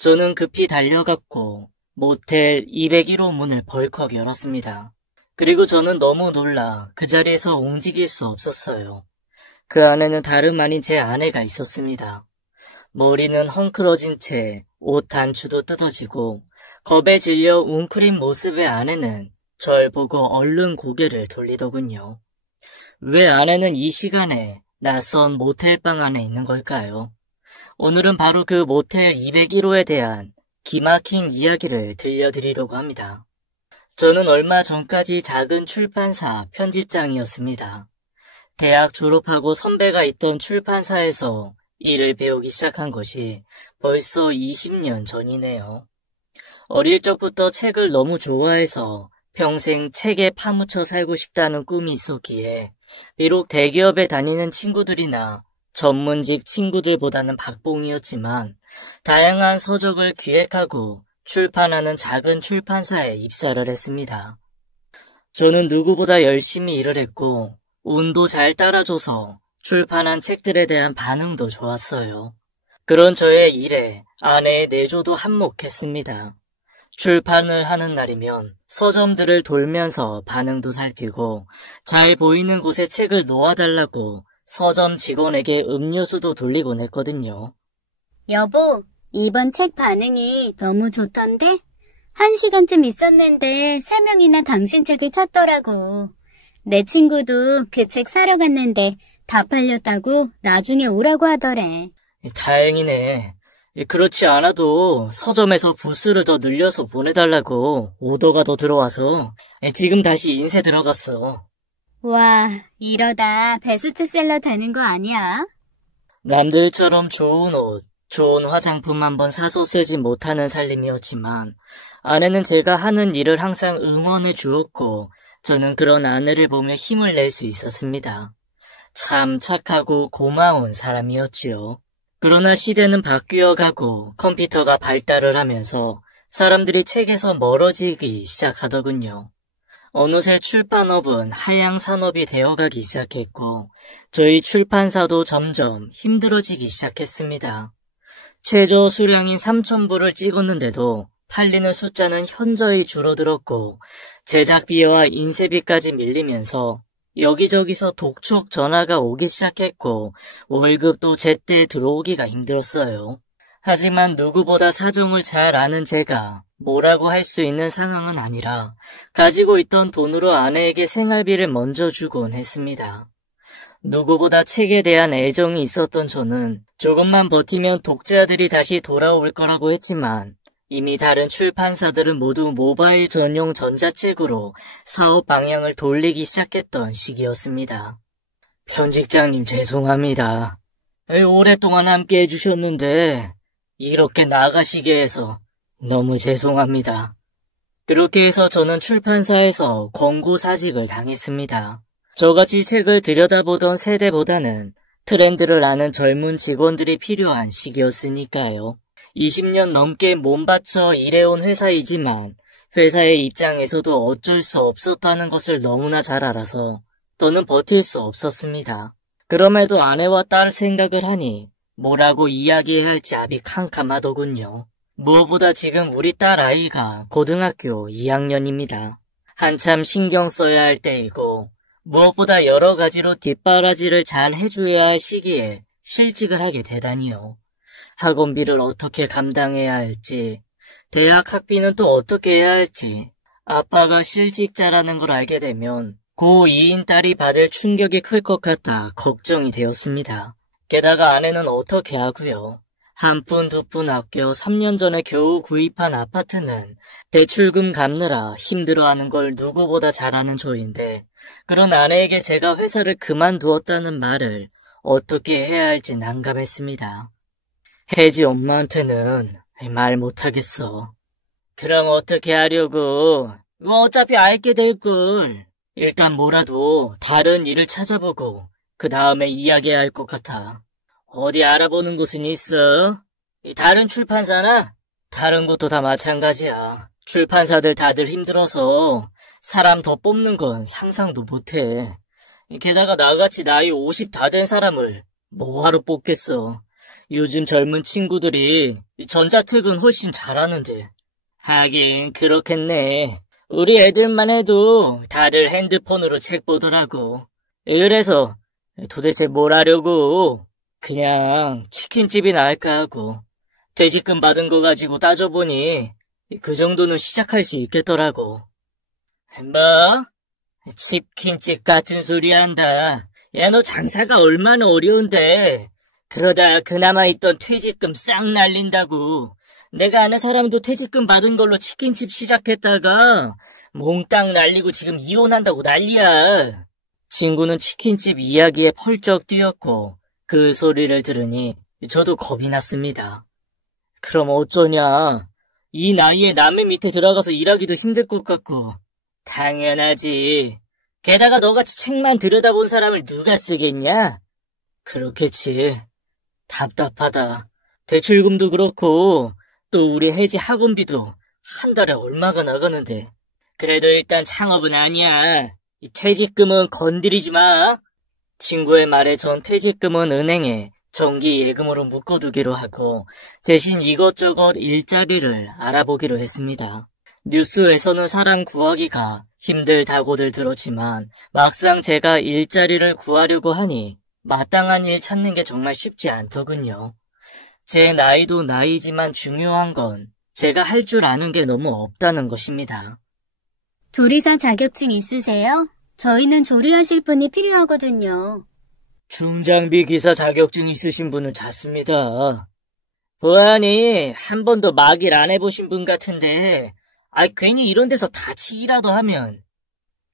저는 급히 달려갔고 모텔 201호 문을 벌컥 열었습니다. 그리고 저는 너무 놀라 그 자리에서 움직일 수 없었어요. 그 안에는 다름 아닌 제 아내가 있었습니다. 머리는 헝클어진 채 옷 단추도 뜯어지고 겁에 질려 웅크린 모습의 아내는 절 보고 얼른 고개를 돌리더군요. 왜 아내는 이 시간에 낯선 모텔방 안에 있는 걸까요? 오늘은 바로 그 모텔 201호에 대한 기막힌 이야기를 들려드리려고 합니다. 저는 얼마 전까지 작은 출판사 편집장이었습니다. 대학 졸업하고 선배가 있던 출판사에서 일을 배우기 시작한 것이 벌써 20년 전이네요. 어릴 적부터 책을 너무 좋아해서 평생 책에 파묻혀 살고 싶다는 꿈이 있었기에 비록 대기업에 다니는 친구들이나 전문직 친구들보다는 박봉이었지만 다양한 서적을 기획하고 출판하는 작은 출판사에 입사를 했습니다. 저는 누구보다 열심히 일을 했고 운도 잘 따라줘서 출판한 책들에 대한 반응도 좋았어요. 그런 저의 일에 아내의 내조도 한몫했습니다. 출판을 하는 날이면 서점들을 돌면서 반응도 살피고 잘 보이는 곳에 책을 놓아달라고 서점 직원에게 음료수도 돌리곤 했거든요. 여보, 이번 책 반응이 너무 좋던데? 1시간쯤 있었는데 3명이나 당신 책을 찾더라고. 내 친구도 그 책 사러 갔는데 다 팔렸다고 나중에 오라고 하더래. 다행이네. 그렇지 않아도 서점에서 부스를 더 늘려서 보내달라고 오더가 더 들어와서 지금 다시 인쇄 들어갔어. 와, 이러다 베스트셀러 되는 거 아니야? 남들처럼 좋은 옷, 좋은 화장품 한번 사서 쓰지 못하는 살림이었지만 아내는 제가 하는 일을 항상 응원해 주었고 저는 그런 아내를 보며 힘을 낼 수 있었습니다. 참 착하고 고마운 사람이었지요. 그러나 시대는 바뀌어가고 컴퓨터가 발달을 하면서 사람들이 책에서 멀어지기 시작하더군요. 어느새 출판업은 하향 산업이 되어가기 시작했고 저희 출판사도 점점 힘들어지기 시작했습니다. 최저 수량인 3,000부를 찍었는데도 팔리는 숫자는 현저히 줄어들었고 제작비와 인쇄비까지 밀리면서 여기저기서 독촉 전화가 오기 시작했고 월급도 제때 들어오기가 힘들었어요. 하지만 누구보다 사정을 잘 아는 제가 뭐라고 할 수 있는 상황은 아니라 가지고 있던 돈으로 아내에게 생활비를 먼저 주곤 했습니다. 누구보다 책에 대한 애정이 있었던 저는 조금만 버티면 독자들이 다시 돌아올 거라고 했지만 이미 다른 출판사들은 모두 모바일 전용 전자책으로 사업 방향을 돌리기 시작했던 시기였습니다. 편집장님 죄송합니다. 오랫동안 함께 해주셨는데 이렇게 나가시게 해서 너무 죄송합니다. 그렇게 해서 저는 출판사에서 권고사직을 당했습니다. 저같이 책을 들여다보던 세대보다는 트렌드를 아는 젊은 직원들이 필요한 시기였으니까요. 20년 넘게 몸바쳐 일해온 회사이지만 회사의 입장에서도 어쩔 수 없었다는 것을 너무나 잘 알아서 더는 버틸 수 없었습니다. 그럼에도 아내와 딸 생각을 하니 뭐라고 이야기해야 할지 압이 캄캄하더군요. 무엇보다 지금 우리 딸 아이가 고등학교 2학년입니다. 한참 신경 써야 할 때이고 무엇보다 여러 가지로 뒷바라지를 잘 해줘야 할 시기에 실직을 하게 되다니요. 학원비를 어떻게 감당해야 할지, 대학 학비는 또 어떻게 해야 할지, 아빠가 실직자라는 걸 알게 되면 고2인 딸이 받을 충격이 클 것 같아 걱정이 되었습니다. 게다가 아내는 어떻게 하고요. 한 푼 두 푼 아껴 3년 전에 겨우 구입한 아파트는 대출금 갚느라 힘들어하는 걸 누구보다 잘 아는 저인데 그런 아내에게 제가 회사를 그만두었다는 말을 어떻게 해야 할지 난감했습니다. 혜지 엄마한테는 말 못하겠어. 그럼 어떻게 하려고? 어차피 알게 될걸. 일단 뭐라도 다른 일을 찾아보고 그 다음에 이야기해야 할 것 같아. 어디 알아보는 곳은 있어? 다른 출판사나? 다른 곳도 다 마찬가지야. 출판사들 다들 힘들어서 사람 더 뽑는 건 상상도 못해. 게다가 나같이 나이 50 다 된 사람을 뭐하러 뽑겠어. 요즘 젊은 친구들이 전자책은 훨씬 잘하는데. 하긴 그렇겠네. 우리 애들만 해도 다들 핸드폰으로 책 보더라고. 그래서 도대체 뭘 하려고? 그냥 치킨집이나 할까 하고. 퇴직금 받은 거 가지고 따져보니 그 정도는 시작할 수 있겠더라고. 뭐? 치킨집 같은 소리 한다. 야, 너 장사가 얼마나 어려운데. 그러다 그나마 있던 퇴직금 싹 날린다고. 내가 아는 사람도 퇴직금 받은 걸로 치킨집 시작했다가 몽땅 날리고 지금 이혼한다고 난리야. 친구는 치킨집 이야기에 펄쩍 뛰었고 그 소리를 들으니 저도 겁이 났습니다. 그럼 어쩌냐. 이 나이에 남의 밑에 들어가서 일하기도 힘들 것 같고. 당연하지. 게다가 너같이 책만 들여다본 사람을 누가 쓰겠냐? 그렇겠지. 답답하다. 대출금도 그렇고 또 우리 혜지 학원비도 한 달에 얼마가 나가는데. 그래도 일단 창업은 아니야. 이 퇴직금은 건드리지 마. 친구의 말에 전 퇴직금은 은행에 정기 예금으로 묶어두기로 하고 대신 이것저것 일자리를 알아보기로 했습니다. 뉴스에서는 사람 구하기가 힘들다고들 들었지만 막상 제가 일자리를 구하려고 하니 마땅한 일 찾는 게 정말 쉽지 않더군요. 제 나이도 나이지만 중요한 건 제가 할 줄 아는 게 너무 없다는 것입니다. 조리사 자격증 있으세요? 저희는 조리하실 분이 필요하거든요. 중장비 기사 자격증 있으신 분은 잦습니다. 보아니 한 번도 막 일 안 해보신 분 같은데 괜히 이런 데서 다치기라도 하면.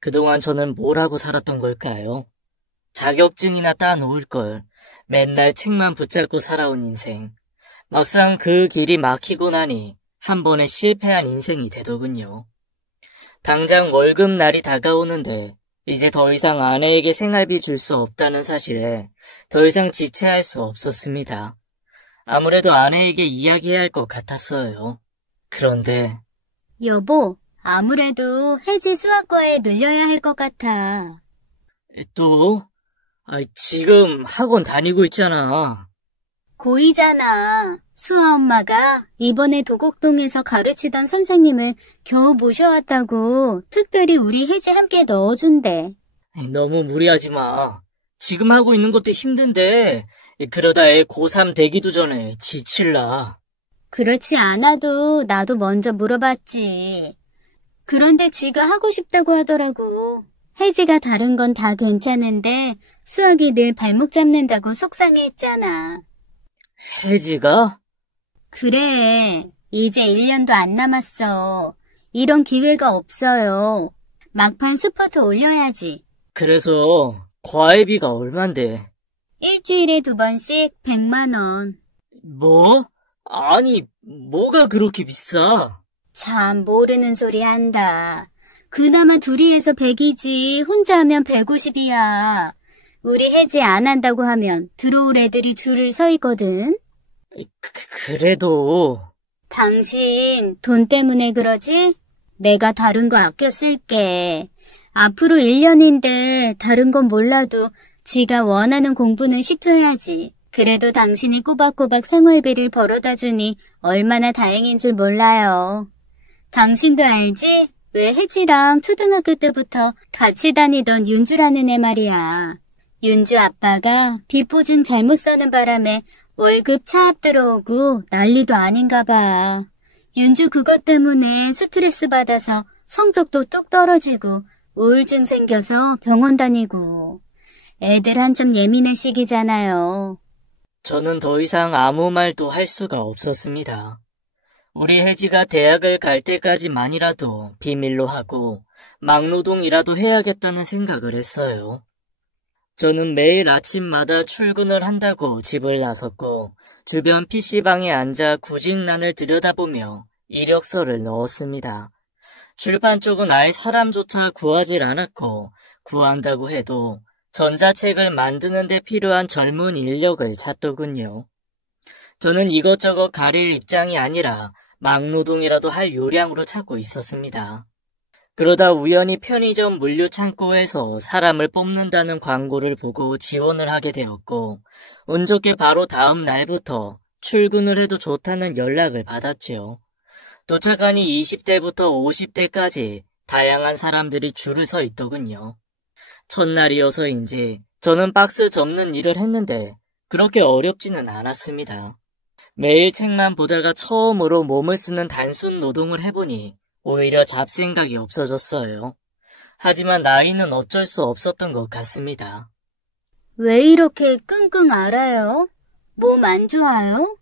그동안 저는 뭘 하고 살았던 걸까요? 자격증이나 따놓을 걸. 맨날 책만 붙잡고 살아온 인생. 막상 그 길이 막히고 나니 한 번에 실패한 인생이 되더군요. 당장 월급날이 다가오는데 이제 더 이상 아내에게 생활비 줄 수 없다는 사실에 더 이상 지체할 수 없었습니다. 아무래도 아내에게 이야기해야 할 것 같았어요. 그런데 여보, 아무래도 혜지 수학과에 늘려야 할 것 같아. 또? 지금 학원 다니고 있잖아. 고이잖아. 수아 엄마가 이번에 도곡동에서 가르치던 선생님을 겨우 모셔왔다고 특별히 우리 혜지 함께 넣어준대. 너무 무리하지 마. 지금 하고 있는 것도 힘든데 그러다 애 고3 되기도 전에 지칠라. 그렇지 않아도 나도 먼저 물어봤지. 그런데 지가 하고 싶다고 하더라고. 혜지가 다른 건 다 괜찮은데 수학이 늘 발목 잡는다고 속상해했잖아. 혜지가? 그래. 이제 1년도 안 남았어. 이런 기회가 없어요. 막판 스포트 올려야지. 그래서 과외비가 얼만데? 일주일에 2번씩 100만 원. 뭐? 아니, 뭐가 그렇게 비싸? 참 모르는 소리 한다. 그나마 둘이 해서 100이지 혼자 하면 150이야. 우리 혜지 안 한다고 하면 들어올 애들이 줄을 서 있거든. 그래도... 당신 돈 때문에 그러지? 내가 다른 거 아껴 쓸게. 앞으로 1년인데 다른 건 몰라도 지가 원하는 공부는 시켜야지. 그래도 당신이 꼬박꼬박 생활비를 벌어다 주니 얼마나 다행인 줄 몰라요. 당신도 알지? 왜 혜지랑 초등학교 때부터 같이 다니던 윤주라는 애 말이야. 윤주 아빠가 뒷보증 잘못 써는 바람에 월급 차압 들어오고 난리도 아닌가 봐. 윤주 그것 때문에 스트레스 받아서 성적도 뚝 떨어지고 우울증 생겨서 병원 다니고. 애들 한참 예민한 시기잖아요. 저는 더 이상 아무 말도 할 수가 없었습니다. 우리 혜지가 대학을 갈 때까지만이라도 비밀로 하고 막노동이라도 해야겠다는 생각을 했어요. 저는 매일 아침마다 출근을 한다고 집을 나섰고 주변 PC방에 앉아 구직란을 들여다보며 이력서를 넣었습니다. 출판 쪽은 아예 사람조차 구하질 않았고 구한다고 해도 전자책을 만드는 데 필요한 젊은 인력을 찾더군요. 저는 이것저것 가릴 입장이 아니라 막노동이라도 할 요량으로 찾고 있었습니다. 그러다 우연히 편의점 물류창고에서 사람을 뽑는다는 광고를 보고 지원을 하게 되었고, 운 좋게 바로 다음 날부터 출근을 해도 좋다는 연락을 받았지요. 도착하니 20대부터 50대까지 다양한 사람들이 줄을 서 있더군요. 첫날이어서인지 저는 박스 접는 일을 했는데 그렇게 어렵지는 않았습니다. 매일 책만 보다가 처음으로 몸을 쓰는 단순 노동을 해보니 오히려 잡생각이 없어졌어요. 하지만 나이는 어쩔 수 없었던 것 같습니다. 왜 이렇게 끙끙 앓아요? 몸 안 좋아요?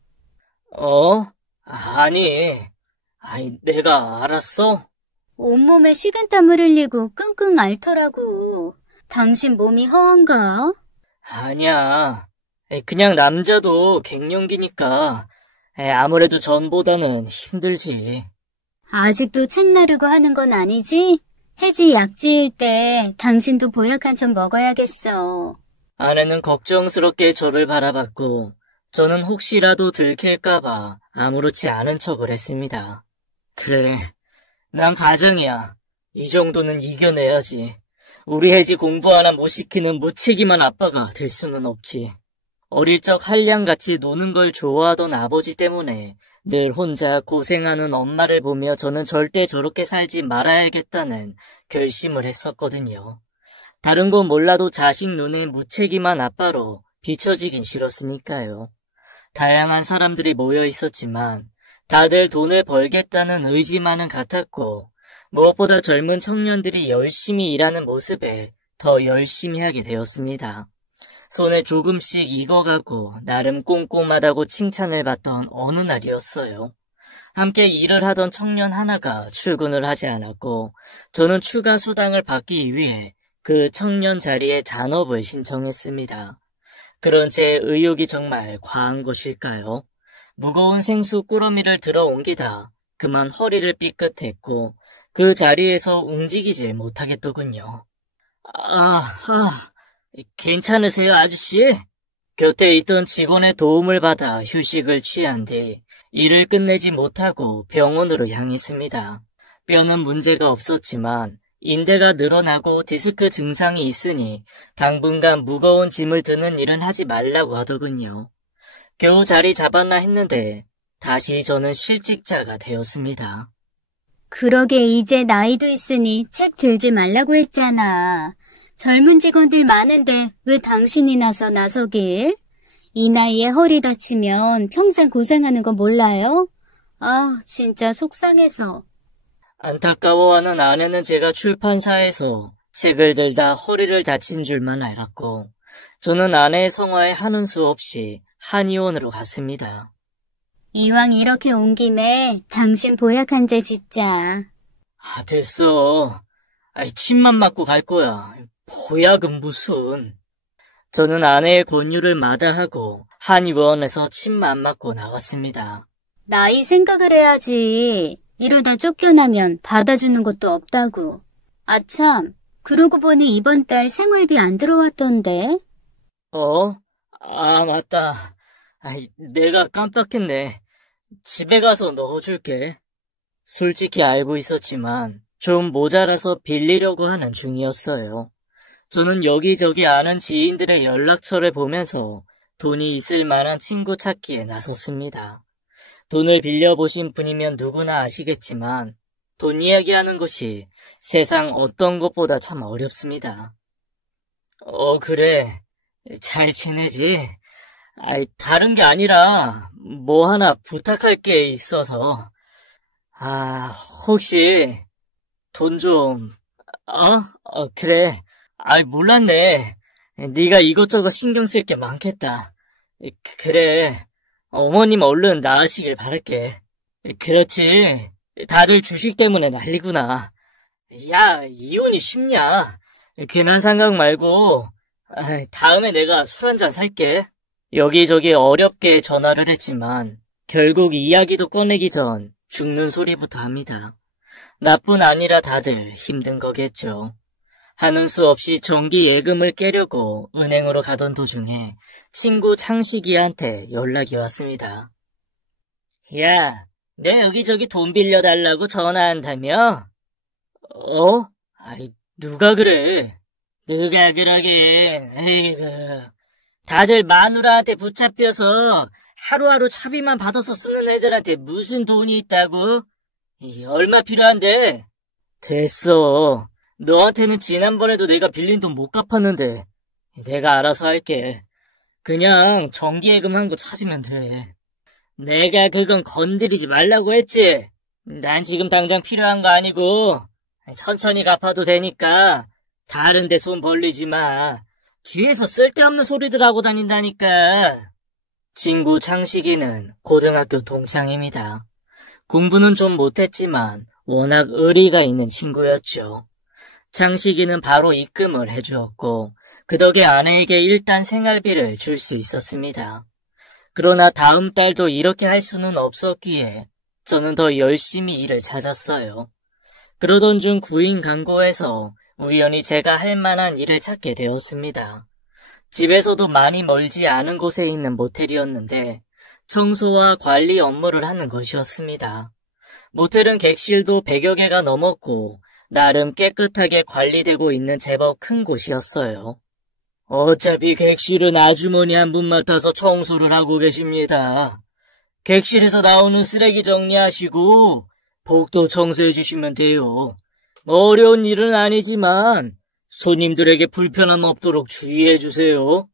아니, 내가 알았어? 온몸에 식은땀을 흘리고 끙끙 앓더라고. 당신 몸이 허한가? 아니야. 그냥 남자도 갱년기니까 아무래도 전보다는 힘들지. 아직도 책 나르고 하는 건 아니지? 해지 약 지을 때 당신도 보약 한 점 먹어야겠어. 아내는 걱정스럽게 저를 바라봤고 저는 혹시라도 들킬까봐 아무렇지 않은 척을 했습니다. 그래, 난 가장이야. 이 정도는 이겨내야지. 우리 혜지 공부 하나 못 시키는 무책임한 아빠가 될 수는 없지. 어릴 적 한량같이 노는 걸 좋아하던 아버지 때문에 늘 혼자 고생하는 엄마를 보며 저는 절대 저렇게 살지 말아야겠다는 결심을 했었거든요. 다른 건 몰라도 자식 눈에 무책임한 아빠로 비춰지긴 싫었으니까요. 다양한 사람들이 모여 있었지만 다들 돈을 벌겠다는 의지만은 같았고 무엇보다 젊은 청년들이 열심히 일하는 모습에 더 열심히 하게 되었습니다. 손에 조금씩 익어가고 나름 꼼꼼하다고 칭찬을 받던 어느 날이었어요. 함께 일을 하던 청년 하나가 출근을 하지 않았고 저는 추가 수당을 받기 위해 그 청년 자리에 잔업을 신청했습니다. 그런 제 의욕이 정말 과한 것일까요? 무거운 생수 꾸러미를 들어 옮기다 그만 허리를 삐끗했고 그 자리에서 움직이질 못하겠더군요. 괜찮으세요, 아저씨? 곁에 있던 직원의 도움을 받아 휴식을 취한 뒤 일을 끝내지 못하고 병원으로 향했습니다. 뼈는 문제가 없었지만 인대가 늘어나고 디스크 증상이 있으니 당분간 무거운 짐을 드는 일은 하지 말라고 하더군요. 겨우 자리 잡았나 했는데 다시 저는 실직자가 되었습니다. 그러게 이제 나이도 있으니 책 들지 말라고 했잖아. 젊은 직원들 많은데 왜 당신이 나서길? 이 나이에 허리 다치면 평생 고생하는 거 몰라요? 진짜 속상해서. 안타까워하는 아내는 제가 출판사에서 책을 들다 허리를 다친 줄만 알았고 저는 아내의 성화에 하는 수 없이 한의원으로 갔습니다. 이왕 이렇게 온 김에 당신 보약 한 재 짓자. 됐어. 침만 맞고 갈 거야. 보약은 무슨. 저는 아내의 권유를 마다하고 한의원에서 침만 맞고 나왔습니다. 나이 생각을 해야지. 이러다 쫓겨나면 받아주는 것도 없다고. 아참, 그러고 보니 이번 달 생활비 안 들어왔던데? 맞다. 내가 깜빡했네. 집에 가서 넣어줄게. 솔직히 알고 있었지만 좀 모자라서 빌리려고 하는 중이었어요. 저는 여기저기 아는 지인들의 연락처를 보면서 돈이 있을 만한 친구 찾기에 나섰습니다. 돈을 빌려보신 분이면 누구나 아시겠지만 돈 이야기하는 것이 세상 어떤 것보다 참 어렵습니다. 그래. 잘 지내지? 다른 게 아니라 뭐 하나 부탁할 게 있어서. 혹시 돈 좀... 그래. 몰랐네. 네가 이것저것 신경 쓸 게 많겠다. 그래. 어머님 얼른 나으시길 바랄게. 그렇지. 다들 주식 때문에 난리구나. 야, 이혼이 쉽냐? 괜한 생각 말고 다음에 내가 술 한잔 살게. 여기저기 어렵게 전화를 했지만 결국 이야기도 꺼내기 전 죽는 소리부터 합니다. 나뿐 아니라 다들 힘든 거겠죠. 하는 수 없이 정기 예금을 깨려고 은행으로 가던 도중에 친구 창식이한테 연락이 왔습니다. 야, 내 여기저기 돈 빌려달라고 전화한다며? 어? 아이, 누가 그래? 누가 그러긴, 에이그. 다들 마누라한테 붙잡혀서 하루하루 차비만 받아서 쓰는 애들한테 무슨 돈이 있다고? 얼마 필요한데? 됐어. 너한테는 지난번에도 내가 빌린 돈 못 갚았는데. 내가 알아서 할게. 그냥 정기예금 한 거 찾으면 돼. 내가 그건 건드리지 말라고 했지? 난 지금 당장 필요한 거 아니고 천천히 갚아도 되니까 다른 데 손 벌리지 마. 뒤에서 쓸데없는 소리들 하고 다닌다니까. 친구 창식이는 고등학교 동창입니다. 공부는 좀 못했지만 워낙 의리가 있는 친구였죠. 창식이는 바로 입금을 해주었고 그 덕에 아내에게 일단 생활비를 줄 수 있었습니다. 그러나 다음 달도 이렇게 할 수는 없었기에 저는 더 열심히 일을 찾았어요. 그러던 중 구인 광고에서 우연히 제가 할 만한 일을 찾게 되었습니다. 집에서도 많이 멀지 않은 곳에 있는 모텔이었는데 청소와 관리 업무를 하는 것이었습니다. 모텔은 객실도 100여 개가 넘었고 나름 깨끗하게 관리되고 있는 제법 큰 곳이었어요. 어차피 객실은 아주머니 한 분 맡아서 청소를 하고 계십니다. 객실에서 나오는 쓰레기 정리하시고 복도 청소해 주시면 돼요. 어려운 일은 아니지만 손님들에게 불편함 없도록 주의해 주세요.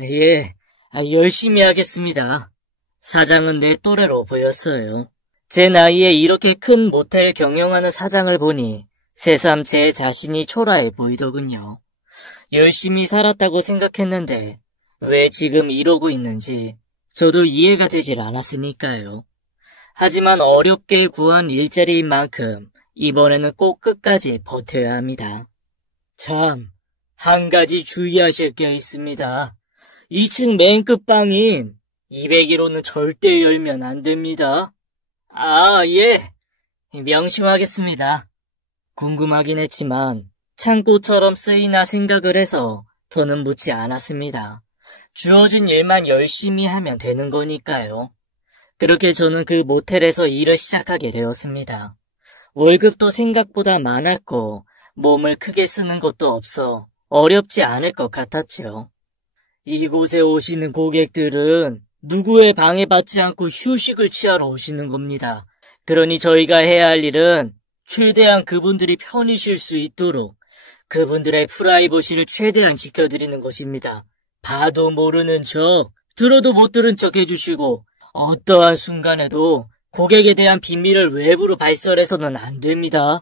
예, 열심히 하겠습니다. 사장은 내 또래로 보였어요. 제 나이에 이렇게 큰 모텔 경영하는 사장을 보니 새삼 제 자신이 초라해 보이더군요. 열심히 살았다고 생각했는데 왜 지금 이러고 있는지 저도 이해가 되질 않았으니까요. 하지만 어렵게 구한 일자리인 만큼 이번에는 꼭 끝까지 버텨야 합니다. 참, 한 가지 주의하실 게 있습니다. 2층 맨 끝방인 201호는 절대 열면 안 됩니다. 아, 예. 명심하겠습니다. 궁금하긴 했지만 창고처럼 쓰이나 생각을 해서 더는 묻지 않았습니다. 주어진 일만 열심히 하면 되는 거니까요. 그렇게 저는 그 모텔에서 일을 시작하게 되었습니다. 월급도 생각보다 많았고 몸을 크게 쓰는 것도 없어 어렵지 않을 것 같았죠. 이곳에 오시는 고객들은 누구의 방해받지 않고 휴식을 취하러 오시는 겁니다. 그러니 저희가 해야 할 일은 최대한 그분들이 편히 쉴 수 있도록 그분들의 프라이버시를 최대한 지켜드리는 것입니다. 봐도 모르는 척, 들어도 못 들은 척 해주시고 어떠한 순간에도 고객에 대한 비밀을 외부로 발설해서는 안 됩니다.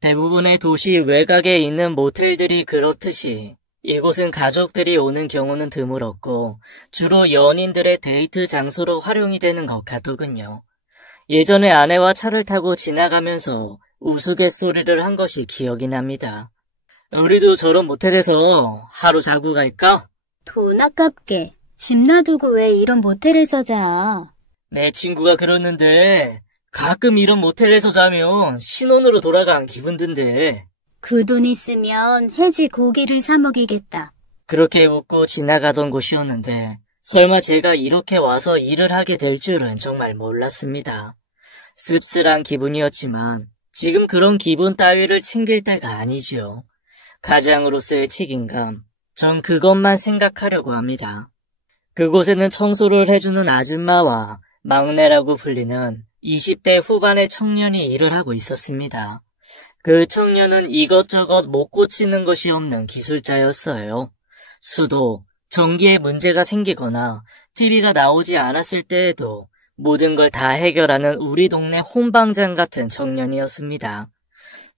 대부분의 도시 외곽에 있는 모텔들이 그렇듯이 이곳은 가족들이 오는 경우는 드물었고 주로 연인들의 데이트 장소로 활용이 되는 것 같더군요. 예전에 아내와 차를 타고 지나가면서 우스갯소리를 한 것이 기억이 납니다. 우리도 저런 모텔에서 하루 자고 갈까? 돈 아깝게 집 놔두고 왜 이런 모텔에서 자? 내 친구가 그러는데 가끔 이런 모텔에서 자면 신혼으로 돌아간 기분 든대. 그 돈 있으면 해지 고기를 사 먹이겠다. 그렇게 웃고 지나가던 곳이었는데 설마 제가 이렇게 와서 일을 하게 될 줄은 정말 몰랐습니다. 씁쓸한 기분이었지만 지금 그런 기분 따위를 챙길 때가 아니지요. 가장으로서의 책임감, 전 그것만 생각하려고 합니다. 그곳에는 청소를 해주는 아줌마와 막내라고 불리는 20대 후반의 청년이 일을 하고 있었습니다. 그 청년은 이것저것 못 고치는 것이 없는 기술자였어요. 수도, 전기에 문제가 생기거나 TV가 나오지 않았을 때에도 모든 걸 다 해결하는 우리 동네 혼방장 같은 청년이었습니다.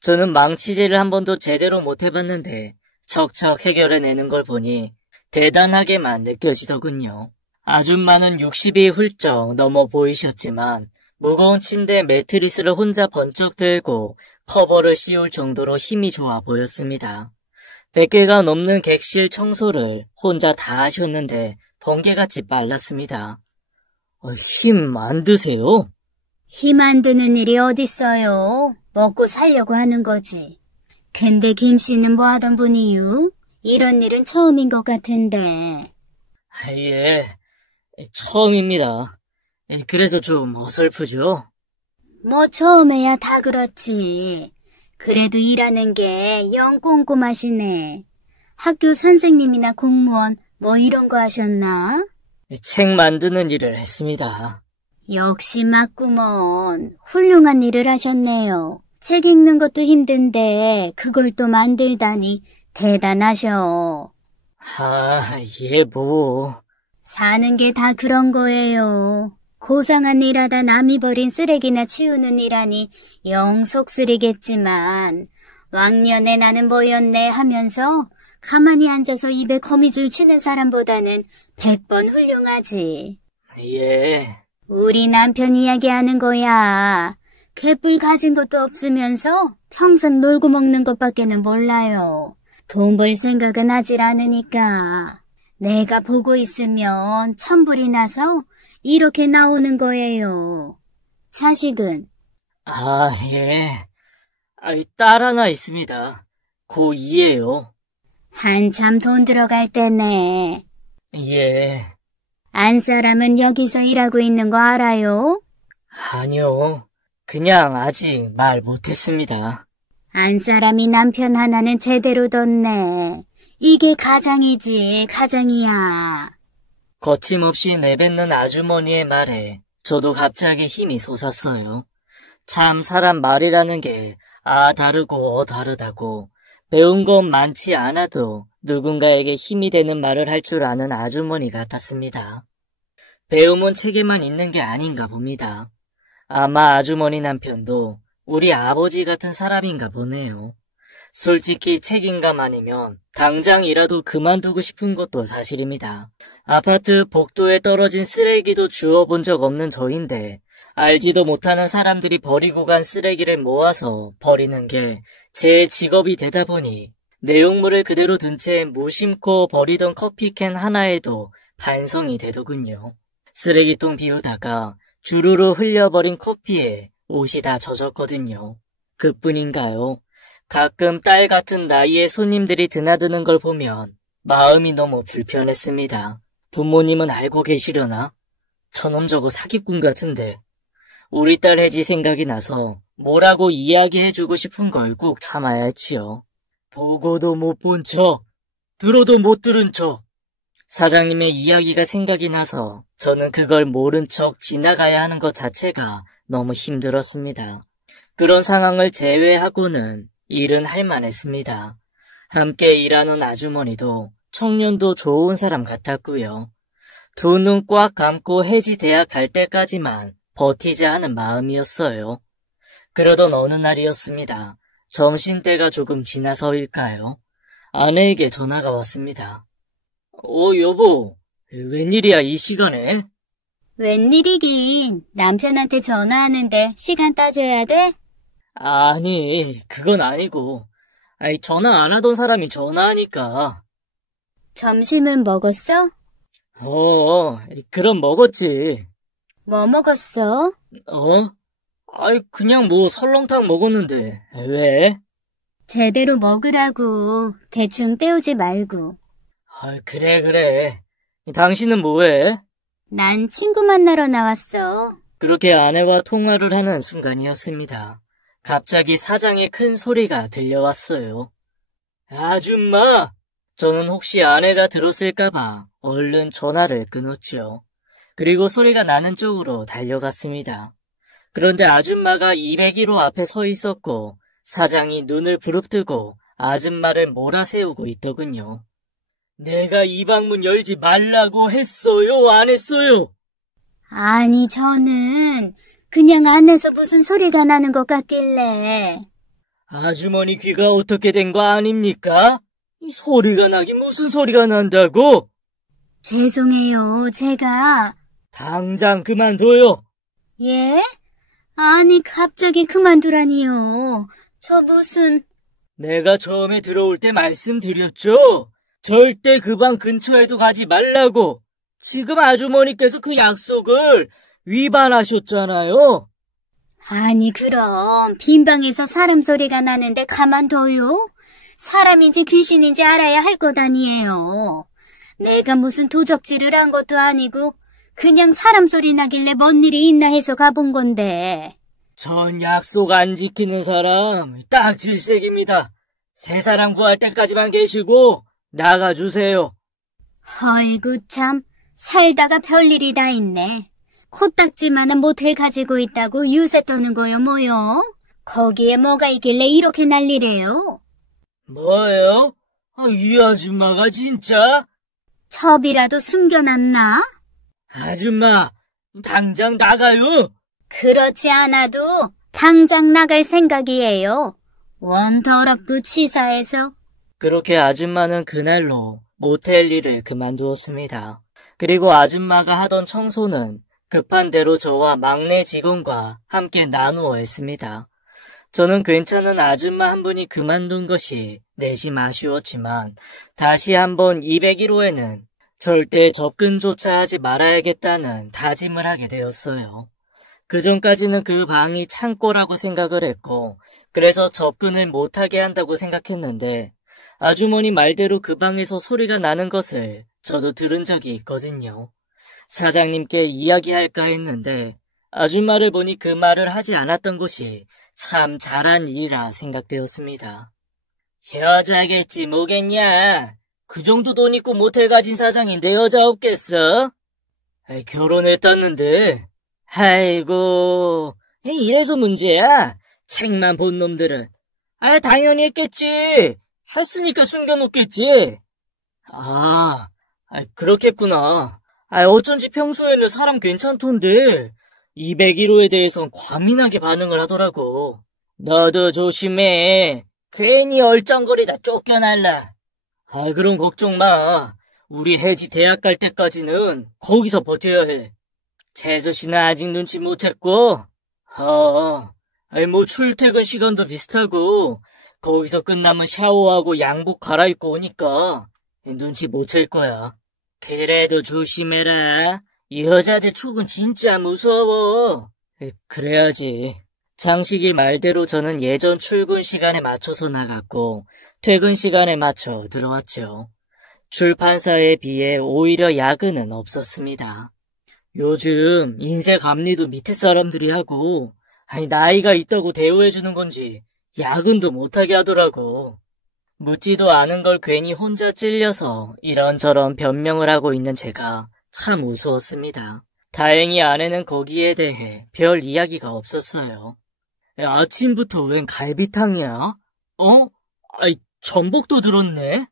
저는 망치질을 한 번도 제대로 못 해봤는데 척척 해결해내는 걸 보니 대단하게만 느껴지더군요. 아줌마는 60이 훌쩍 넘어 보이셨지만 무거운 침대 매트리스를 혼자 번쩍 들고 커버를 씌울 정도로 힘이 좋아 보였습니다. 100개가 넘는 객실 청소를 혼자 다 하셨는데 번개같이 빨랐습니다. 힘 안 드세요? 힘 안 드는 일이 어딨어요. 먹고 살려고 하는 거지. 근데 김 씨는 뭐 하던 분이유? 이런 일은 처음인 것 같은데. 예, 처음입니다. 그래서 좀 어설프죠? 뭐 처음에야 다 그렇지. 그래도 일하는 게 영 꼼꼼하시네. 학교 선생님이나 공무원 뭐 이런 거 하셨나? 책 만드는 일을 했습니다. 역시 맞구먼. 훌륭한 일을 하셨네요. 책 읽는 것도 힘든데 그걸 또 만들다니 대단하셔. 예, 뭐. 사는 게 다 그런 거예요. 고상한 일하다 남이 버린 쓰레기나 치우는 일하니 영 속쓰리겠지만 왕년에 나는 뭐였네 하면서 가만히 앉아서 입에 거미줄 치는 사람보다는 100번 훌륭하지. 예. 우리 남편 이야기하는 거야. 개뿔 가진 것도 없으면서 평생 놀고 먹는 것밖에는 몰라요. 돈 벌 생각은 하질 않으니까. 내가 보고 있으면 천불이 나서 이렇게 나오는 거예요. 자식은? 예. 딸 하나 있습니다. 고2예요. 한참 돈 들어갈 때네. 예. 안 사람은 여기서 일하고 있는 거 알아요? 아니요. 그냥 아직 말 못했습니다. 안 사람이 남편 하나는 제대로 뒀네. 이게 가장이지, 가장이야. 거침없이 내뱉는 아주머니의 말에 저도 갑자기 힘이 솟았어요. 참 사람 말이라는 게 다르고 다르다고 배운 건 많지 않아도 누군가에게 힘이 되는 말을 할 줄 아는 아주머니 같았습니다. 배움은 책에만 있는 게 아닌가 봅니다. 아마 아주머니 남편도 우리 아버지 같은 사람인가 보네요. 솔직히 책임감 아니면 당장이라도 그만두고 싶은 것도 사실입니다. 아파트 복도에 떨어진 쓰레기도 주워본 적 없는 저인데 알지도 못하는 사람들이 버리고 간 쓰레기를 모아서 버리는 게 제 직업이 되다 보니 내용물을 그대로 둔 채 무심코 버리던 커피캔 하나에도 반성이 되더군요. 쓰레기통 비우다가 주르르 흘려버린 커피에 옷이 다 젖었거든요. 그뿐인가요? 가끔 딸 같은 나이의 손님들이 드나드는 걸 보면 마음이 너무 불편했습니다. 부모님은 알고 계시려나? 저놈 저거 사기꾼 같은데. 우리 딸 혜지 생각이 나서 뭐라고 이야기해주고 싶은 걸 꾹 참아야 했지요. 보고도 못 본 척, 들어도 못 들은 척. 사장님의 이야기가 생각이 나서 저는 그걸 모른 척 지나가야 하는 것 자체가 너무 힘들었습니다. 그런 상황을 제외하고는 일은 할 만했습니다. 함께 일하는 아주머니도 청년도 좋은 사람 같았고요. 두 눈 꽉 감고 혜지 대학 갈 때까지만 버티자 하는 마음이었어요. 그러던 어느 날이었습니다. 점심때가 조금 지나서일까요? 아내에게 전화가 왔습니다. 여보, 웬일이야 이 시간에? 웬일이긴. 남편한테 전화하는데 시간 따져야 돼? 아니, 그건 아니고. 전화 안 하던 사람이 전화하니까. 점심은 먹었어? 그럼 먹었지. 뭐 먹었어? 그냥 뭐 설렁탕 먹었는데. 왜? 제대로 먹으라고. 대충 때우지 말고. 그래. 당신은 뭐해? 난 친구 만나러 나왔어. 그렇게 아내와 통화를 하는 순간이었습니다. 갑자기 사장의 큰 소리가 들려왔어요. 아줌마! 저는 혹시 아내가 들었을까봐 얼른 전화를 끊었죠. 그리고 소리가 나는 쪽으로 달려갔습니다. 그런데 아줌마가 201호 앞에 서 있었고 사장이 눈을 부릅뜨고 아줌마를 몰아세우고 있더군요. 내가 이 방문 열지 말라고 했어요? 안 했어요? 아니, 저는 그냥 안에서 무슨 소리가 나는 것 같길래. 아주머니 귀가 어떻게 된 거 아닙니까? 이 소리가 나긴 무슨 소리가 난다고? 죄송해요, 제가. 당장 그만둬요. 예? 아니, 갑자기 그만두라니요. 저 무슨... 내가 처음에 들어올 때 말씀드렸죠? 절대 그 방 근처에도 가지 말라고. 지금 아주머니께서 그 약속을 위반하셨잖아요. 아니, 그럼 빈 방에서 사람 소리가 나는데 가만둬요? 사람인지 귀신인지 알아야 할 것 아니에요. 내가 무슨 도적질을 한 것도 아니고 그냥 사람 소리 나길래 뭔 일이 있나 해서 가본 건데. 전 약속 안 지키는 사람 딱 질색입니다. 새 사람 구할 때까지만 계시고 나가주세요. 아이고 참, 살다가 별일이 다 있네. 코딱지만한 모텔 가지고 있다고 유세 떠는 거요 뭐요? 거기에 뭐가 있길래 이렇게 난리래요? 뭐예요? 이 아줌마가 진짜? 첩이라도 숨겨놨나? 아줌마, 당장 나가요. 그렇지 않아도 당장 나갈 생각이에요. 원 더럽고 치사해서. 그렇게 아줌마는 그날로 모텔 일을 그만두었습니다. 그리고 아줌마가 하던 청소는 급한 대로 저와 막내 직원과 함께 나누어 했습니다. 저는 괜찮은 아줌마 한 분이 그만둔 것이 내심 아쉬웠지만 다시 한번 201호에는 절대 접근조차 하지 말아야겠다는 다짐을 하게 되었어요. 그전까지는 그 방이 창고라고 생각을 했고 그래서 접근을 못하게 한다고 생각했는데 아주머니 말대로 그 방에서 소리가 나는 것을 저도 들은 적이 있거든요. 사장님께 이야기할까 했는데 아줌마를 보니 그 말을 하지 않았던 것이 참 잘한 일이라 생각되었습니다. 여자겠지 뭐겠냐. 그 정도 돈 있고 모텔 가진 사장인데 여자 없겠어? 결혼했다는데. 아이고, 이래서 문제야. 책만 본 놈들은. 당연히 했겠지. 했으니까 숨겨놓겠지. 그렇겠구나. 어쩐지 평소에는 사람 괜찮던데 201호에 대해선 과민하게 반응을 하더라고. 너도 조심해. 괜히 얼쩡거리다 쫓겨날라. 그럼 걱정 마. 우리 혜지 대학 갈 때까지는 거기서 버텨야 해. 재수 씨는 아직 눈치 못 챘고. 뭐 출퇴근 시간도 비슷하고 거기서 끝나면 샤워하고 양복 갈아입고 오니까 눈치 못 챌 거야. 그래도 조심해라. 이 여자들 촉은 진짜 무서워. 그래야지. 장식일 말대로 저는 예전 출근 시간에 맞춰서 나갔고 퇴근 시간에 맞춰 들어왔죠. 출판사에 비해 오히려 야근은 없었습니다. 요즘 인쇄 감리도 밑에 사람들이 하고 나이가 있다고 대우해주는 건지 야근도 못하게 하더라고. 묻지도 않은 걸 괜히 혼자 찔려서 이런저런 변명을 하고 있는 제가 참 우스웠습니다. 다행히 아내는 거기에 대해 별 이야기가 없었어요. 아침부터 웬 갈비탕이야? 전복도 들었네?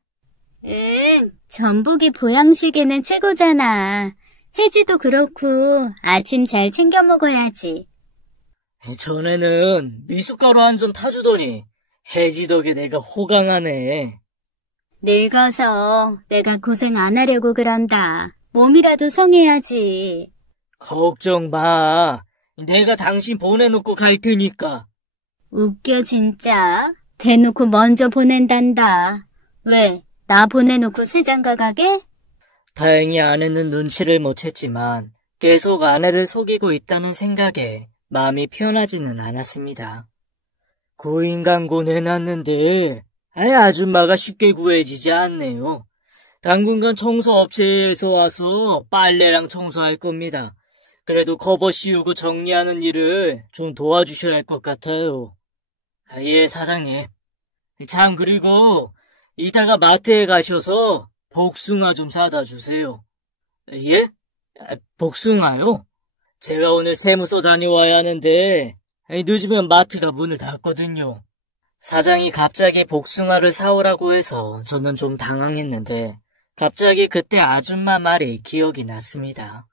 응, 전복이 보양식에는 최고잖아. 혜지도 그렇고 아침 잘 챙겨 먹어야지. 전에는 미숫가루 한 점 타주더니 혜지 덕에 내가 호강하네. 늙어서 내가 고생 안 하려고 그런다. 몸이라도 성해야지. 걱정 마. 내가 당신 보내놓고 갈 테니까. 웃겨 진짜. 대놓고 먼저 보낸단다. 왜? 나 보내놓고 새장가 가게? 다행히 아내는 눈치를 못 챘지만 계속 아내를 속이고 있다는 생각에 마음이 편하지는 않았습니다. 구인광고 내놨는데 아줌마가 쉽게 구해지지 않네요. 당분간 청소업체에서 와서 빨래랑 청소할 겁니다. 그래도 커버 씌우고 정리하는 일을 좀 도와주셔야 할 것 같아요. 예, 사장님. 참, 그리고 이따가 마트에 가셔서 복숭아 좀 사다 주세요. 예? 복숭아요? 제가 오늘 세무서 다녀와야 하는데 늦으면 마트가 문을 닫거든요. 사장이 갑자기 복숭아를 사오라고 해서 저는 좀 당황했는데 갑자기 그때 아줌마 말이 기억이 났습니다.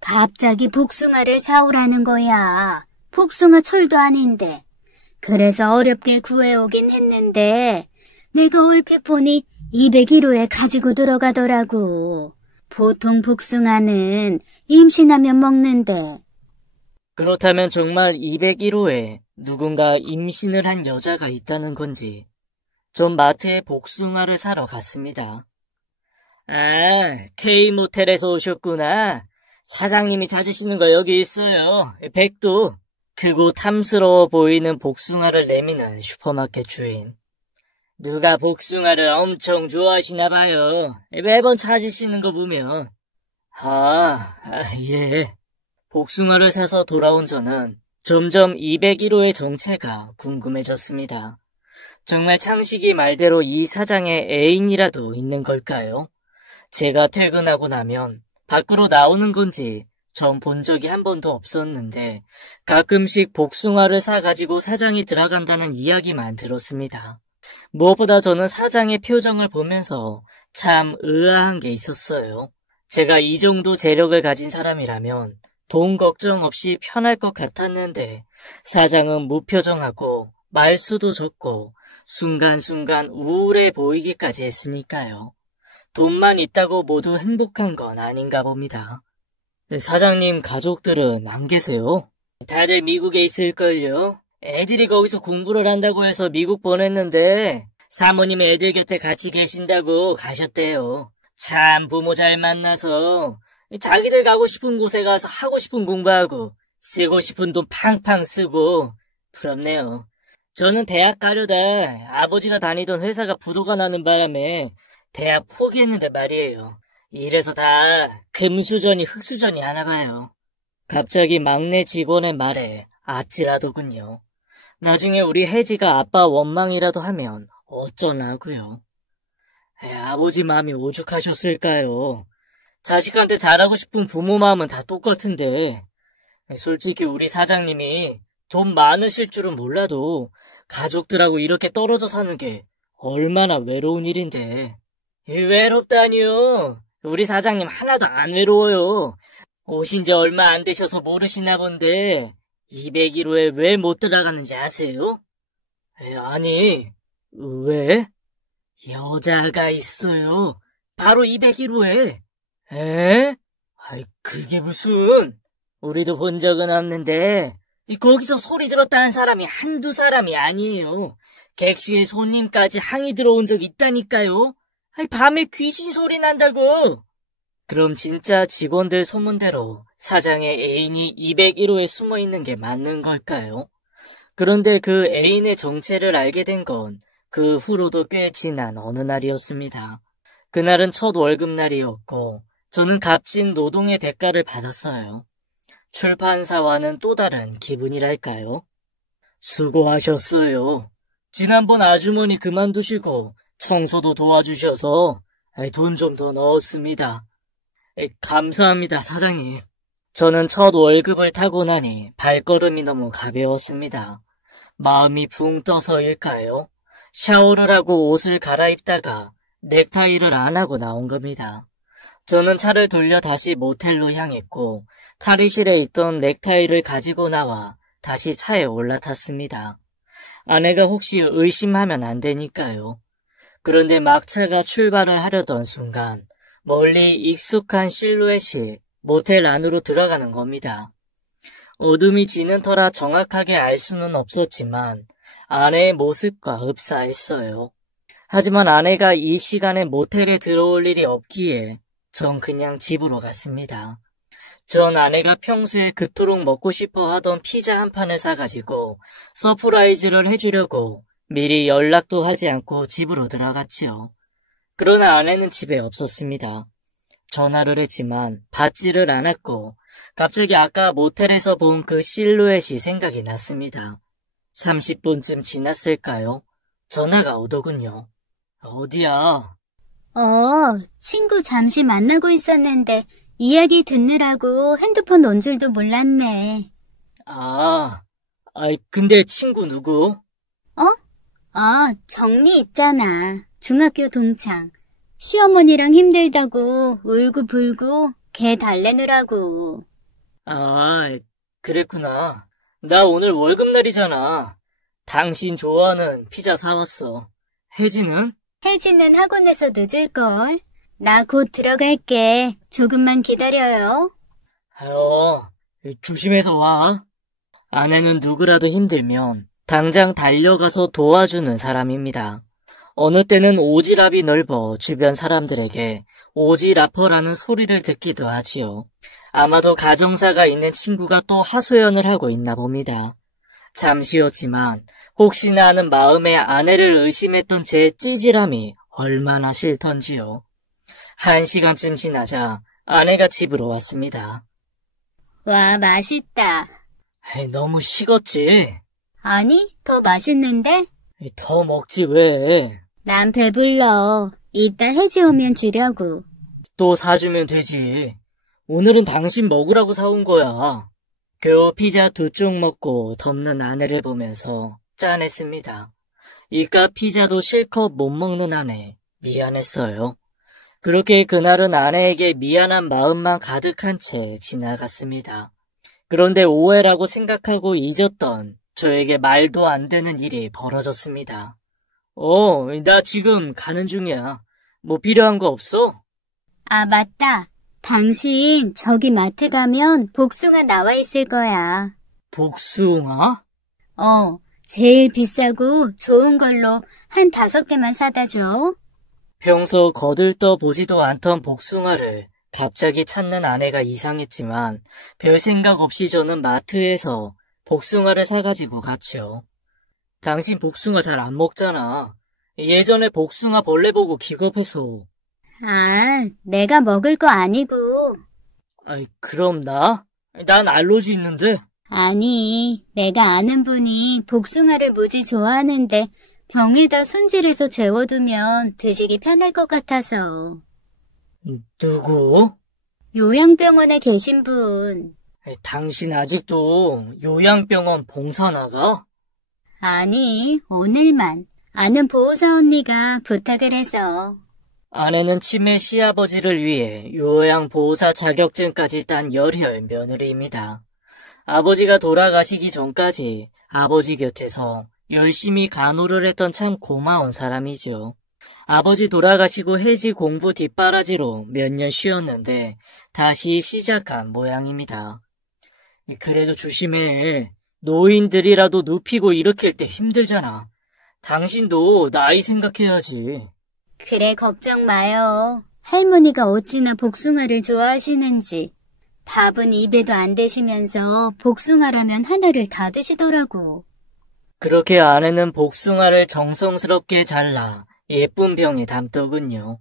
갑자기 복숭아를 사오라는 거야. 복숭아 철도 아닌데. 그래서 어렵게 구해오긴 했는데 내가 얼핏 보니 201호에 가지고 들어가더라고. 보통 복숭아는 임신하면 먹는데. 그렇다면 정말 201호에 누군가 임신을 한 여자가 있다는 건지 전 마트에 복숭아를 사러 갔습니다. K모텔에서 오셨구나. 사장님이 찾으시는 거 여기 있어요. 백두. 크고 탐스러워 보이는 복숭아를 내미는 슈퍼마켓 주인. 누가 복숭아를 엄청 좋아하시나 봐요. 매번 찾으시는 거 보면. 예. 복숭아를 사서 돌아온 저는 점점 201호의 정체가 궁금해졌습니다. 정말 창식이 말대로 이 사장의 애인이라도 있는 걸까요? 제가 퇴근하고 나면 밖으로 나오는 건지 전 본 적이 한 번도 없었는데 가끔씩 복숭아를 사가지고 사장이 들어간다는 이야기만 들었습니다. 무엇보다 저는 사장의 표정을 보면서 참 의아한 게 있었어요. 제가 이 정도 재력을 가진 사람이라면 돈 걱정 없이 편할 것 같았는데 사장은 무표정하고 말수도 적고 순간순간 우울해 보이기까지 했으니까요. 돈만 있다고 모두 행복한 건 아닌가 봅니다. 사장님 가족들은 안 계세요? 다들 미국에 있을걸요? 애들이 거기서 공부를 한다고 해서 미국 보냈는데 사모님 애들 곁에 같이 계신다고 가셨대요. 참 부모 잘 만나서 자기들 가고 싶은 곳에 가서 하고 싶은 공부하고 쓰고 싶은 돈 팡팡 쓰고 부럽네요. 저는 대학 가려다 아버지가 다니던 회사가 부도가 나는 바람에 대학 포기했는데 말이에요. 이래서 다 금수저니 흑수저니 하나 봐요. 갑자기 막내 직원의 말에 아찔하더군요. 나중에 우리 혜지가 아빠 원망이라도 하면 어쩌나고요. 아버지 마음이 오죽하셨을까요? 자식한테 잘하고 싶은 부모 마음은 다 똑같은데 솔직히 우리 사장님이 돈 많으실 줄은 몰라도 가족들하고 이렇게 떨어져 사는 게 얼마나 외로운 일인데. 외롭다니요. 우리 사장님 하나도 안 외로워요. 오신 지 얼마 안 되셔서 모르시나 본데 201호에 왜 못 들어가는지 아세요? 아니, 왜? 여자가 있어요. 바로 201호에. 아이, 그게 무슨. 우리도 본 적은 없는데 거기서 소리 들었다는 사람이 한두 사람이 아니에요. 객실 손님까지 항의 들어온 적 있다니까요. 밤에 귀신 소리 난다고. 그럼 진짜 직원들 소문대로 사장의 애인이 201호에 숨어 있는 게 맞는 걸까요? 그런데 그 애인의 정체를 알게 된 건 그 후로도 꽤 지난 어느 날이었습니다. 그날은 첫 월급날이었고 저는 값진 노동의 대가를 받았어요. 출판사와는 또 다른 기분이랄까요? 수고하셨어요. 지난번 아주머니 그만두시고 청소도 도와주셔서 돈 좀 더 넣었습니다. 감사합니다, 사장님. 저는 첫 월급을 타고 나니 발걸음이 너무 가벼웠습니다. 마음이 붕 떠서일까요? 샤워를 하고 옷을 갈아입다가 넥타이를 안 하고 나온 겁니다. 저는 차를 돌려 다시 모텔로 향했고 탈의실에 있던 넥타이를 가지고 나와 다시 차에 올라탔습니다. 아내가 혹시 의심하면 안 되니까요. 그런데 막 차가 출발을 하려던 순간 멀리 익숙한 실루엣이 모텔 안으로 들어가는 겁니다. 어둠이 지는 터라 정확하게 알 수는 없었지만 아내의 모습과 흡사했어요. 하지만 아내가 이 시간에 모텔에 들어올 일이 없기에 전 그냥 집으로 갔습니다. 전 아내가 평소에 그토록 먹고 싶어 하던 피자 한 판을 사가지고 서프라이즈를 해주려고 미리 연락도 하지 않고 집으로 들어갔지요. 그러나 아내는 집에 없었습니다. 전화를 했지만 받지를 않았고 갑자기 아까 모텔에서 본 그 실루엣이 생각이 났습니다. 30분쯤 지났을까요? 전화가 오더군요. 어디야? 친구 잠시 만나고 있었는데 이야기 듣느라고 핸드폰 놓은 줄도 몰랐네. 근데 친구 누구? 정미 있잖아. 중학교 동창. 시어머니랑 힘들다고 울고불고 걔 달래느라고. 그랬구나. 나 오늘 월급날이잖아. 당신 좋아하는 피자 사왔어. 혜지는? 혜지는 학원에서 늦을걸. 나 곧 들어갈게. 조금만 기다려요. 조심해서 와. 아내는 누구라도 힘들면 당장 달려가서 도와주는 사람입니다. 어느 때는 오지랖이 넓어 주변 사람들에게 오지라퍼라는 소리를 듣기도 하지요. 아마도 가정사가 있는 친구가 또 하소연을 하고 있나 봅니다. 잠시였지만 혹시나 하는 마음에 아내를 의심했던 제 찌질함이 얼마나 싫던지요. 1시간쯤 지나자 아내가 집으로 왔습니다. 와, 맛있다. 에이, 너무 식었지? 아니, 더 맛있는데? 에이, 더 먹지 왜? 난 배불러. 이따 해지 오면 주려고. 또 사주면 되지. 오늘은 당신 먹으라고 사온 거야. 겨우 피자 2쪽 먹고 덮는 아내를 보면서 짠했습니다. 이깟 피자도 실컷 못 먹는 아내, 미안했어요. 그렇게 그날은 아내에게 미안한 마음만 가득한 채 지나갔습니다. 그런데 오해라고 생각하고 잊었던 저에게 말도 안 되는 일이 벌어졌습니다. 나 지금 가는 중이야. 뭐 필요한 거 없어? 아, 맞다. 당신 저기 마트 가면 복숭아 나와 있을 거야. 복숭아? 제일 비싸고 좋은 걸로 한 5개만 사다 줘. 평소 거들떠 보지도 않던 복숭아를 갑자기 찾는 아내가 이상했지만 별 생각 없이 저는 마트에서 복숭아를 사가지고 갔죠. 당신 복숭아 잘 안 먹잖아. 예전에 복숭아 벌레 보고 기겁해서. 아, 내가 먹을 거 아니고. 아이, 그럼 나? 난 알러지 있는데. 아니, 내가 아는 분이 복숭아를 무지 좋아하는데 병에다 손질해서 재워두면 드시기 편할 것 같아서. 누구? 요양병원에 계신 분. 당신 아직도 요양병원 봉사 나가? 아니, 오늘만. 아는 보호사 언니가 부탁을 해서. 아내는 치매 시아버지를 위해 요양보호사 자격증까지 딴 열혈 며느리입니다. 아버지가 돌아가시기 전까지 아버지 곁에서 열심히 간호를 했던 참 고마운 사람이죠. 아버지 돌아가시고 해지 공부 뒷바라지로 몇 년 쉬었는데 다시 시작한 모양입니다. 그래도 조심해. 노인들이라도 눕히고 일으킬 때 힘들잖아. 당신도 나이 생각해야지. 그래, 걱정 마요. 할머니가 어찌나 복숭아를 좋아하시는지. 밥은 입에도 안 대시면서 복숭아라면 하나를 다 드시더라고. 그렇게 아내는 복숭아를 정성스럽게 잘라 예쁜 병에 담더군요.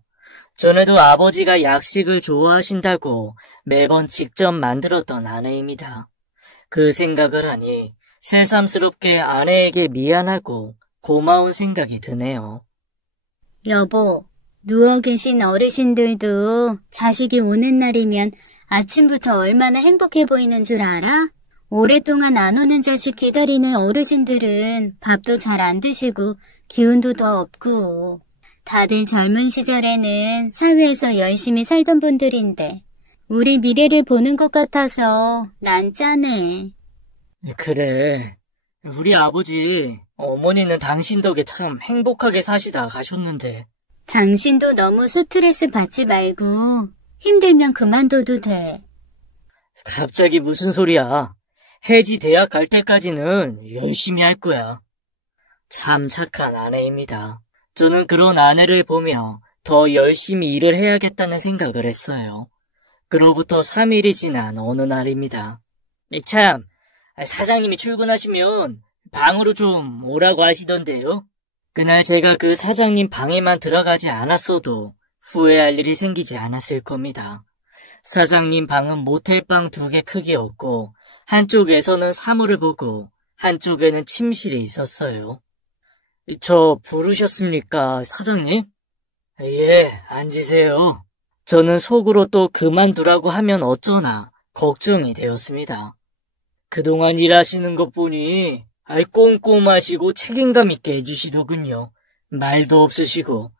전에도 아버지가 약식을 좋아하신다고 매번 직접 만들었던 아내입니다. 그 생각을 하니 새삼스럽게 아내에게 미안하고 고마운 생각이 드네요. 여보, 누워 계신 어르신들도 자식이 오는 날이면 아침부터 얼마나 행복해 보이는 줄 알아? 오랫동안 안 오는 자식 기다리는 어르신들은 밥도 잘 안 드시고 기운도 더 없고. 다들 젊은 시절에는 사회에서 열심히 살던 분들인데 우리 미래를 보는 것 같아서 난 짠해. 그래. 우리 아버지, 어머니는 당신 덕에 참 행복하게 사시다 가셨는데. 당신도 너무 스트레스 받지 말고 힘들면 그만둬도 돼. 갑자기 무슨 소리야. 혜지 대학 갈 때까지는 열심히 할 거야. 참 착한 아내입니다. 저는 그런 아내를 보며 더 열심히 일을 해야겠다는 생각을 했어요. 그로부터 3일이 지난 어느 날입니다. 참, 사장님이 출근하시면 방으로 좀 오라고 하시던데요. 그날 제가 그 사장님 방에만 들어가지 않았어도 후회할 일이 생기지 않았을 겁니다. 사장님 방은 모텔방 2개 크기였고 한쪽에서는 사물을 보고 한쪽에는 침실이 있었어요. 저 부르셨습니까, 사장님? 예, 앉으세요. 저는 속으로 또 그만두라고 하면 어쩌나 걱정이 되었습니다. 그동안 일하시는 것 보니 꼼꼼하시고 책임감 있게 해주시더군요. 말도 없으시고.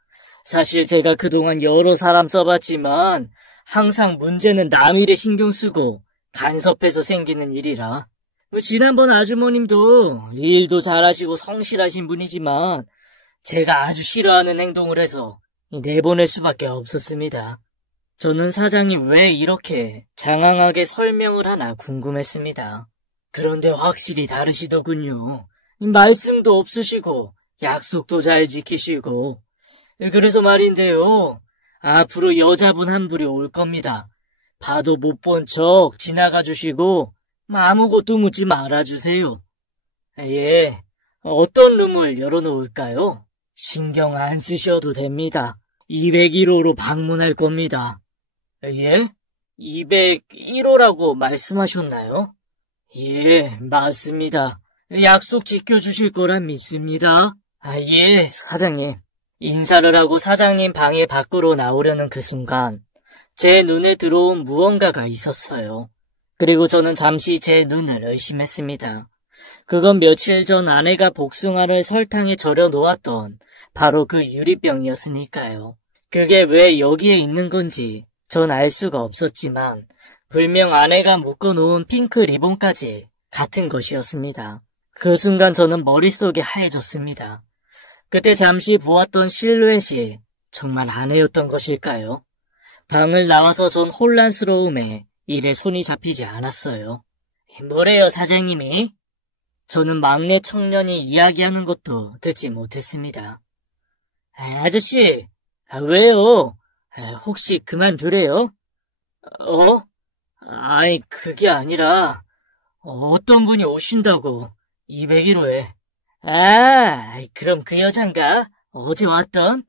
사실 제가 그동안 여러 사람 써봤지만 항상 문제는 남 일에 신경 쓰고 간섭해서 생기는 일이라. 지난번 아주머님도 일도 잘하시고 성실하신 분이지만 제가 아주 싫어하는 행동을 해서 내보낼 수밖에 없었습니다. 저는 사장이 왜 이렇게 장황하게 설명을 하나 궁금했습니다. 그런데 확실히 다르시더군요. 말씀도 없으시고 약속도 잘 지키시고. 그래서 말인데요. 앞으로 여자분 한 분이 올 겁니다. 봐도 못 본 척 지나가 주시고 아무것도 묻지 말아주세요. 예, 어떤 룸을 열어놓을까요? 신경 안 쓰셔도 됩니다. 201호로 방문할 겁니다. 예? 201호라고 말씀하셨나요? 예, 맞습니다. 약속 지켜주실 거란 믿습니다. 예, 사장님. 인사를 하고 사장님 방에 밖으로 나오려는 그 순간 제 눈에 들어온 무언가가 있었어요. 그리고 저는 잠시 제 눈을 의심했습니다. 그건 며칠 전 아내가 복숭아를 설탕에 절여 놓았던 바로 그 유리병이었으니까요. 그게 왜 여기에 있는 건지 전 알 수가 없었지만 분명 아내가 묶어놓은 핑크 리본까지 같은 것이었습니다. 그 순간 저는 머릿속이 하얘졌습니다. 그때 잠시 보았던 실루엣이 정말 아내였던 것일까요? 방을 나와서 전 혼란스러움에 일에 손이 잡히지 않았어요. 뭐래요, 사장님이? 저는 막내 청년이 이야기하는 것도 듣지 못했습니다. 아저씨, 왜요? 혹시 그만두래요? 아니, 그게 아니라 어떤 분이 오신다고 201호에. 그럼 그 여잔가? 어제 왔던?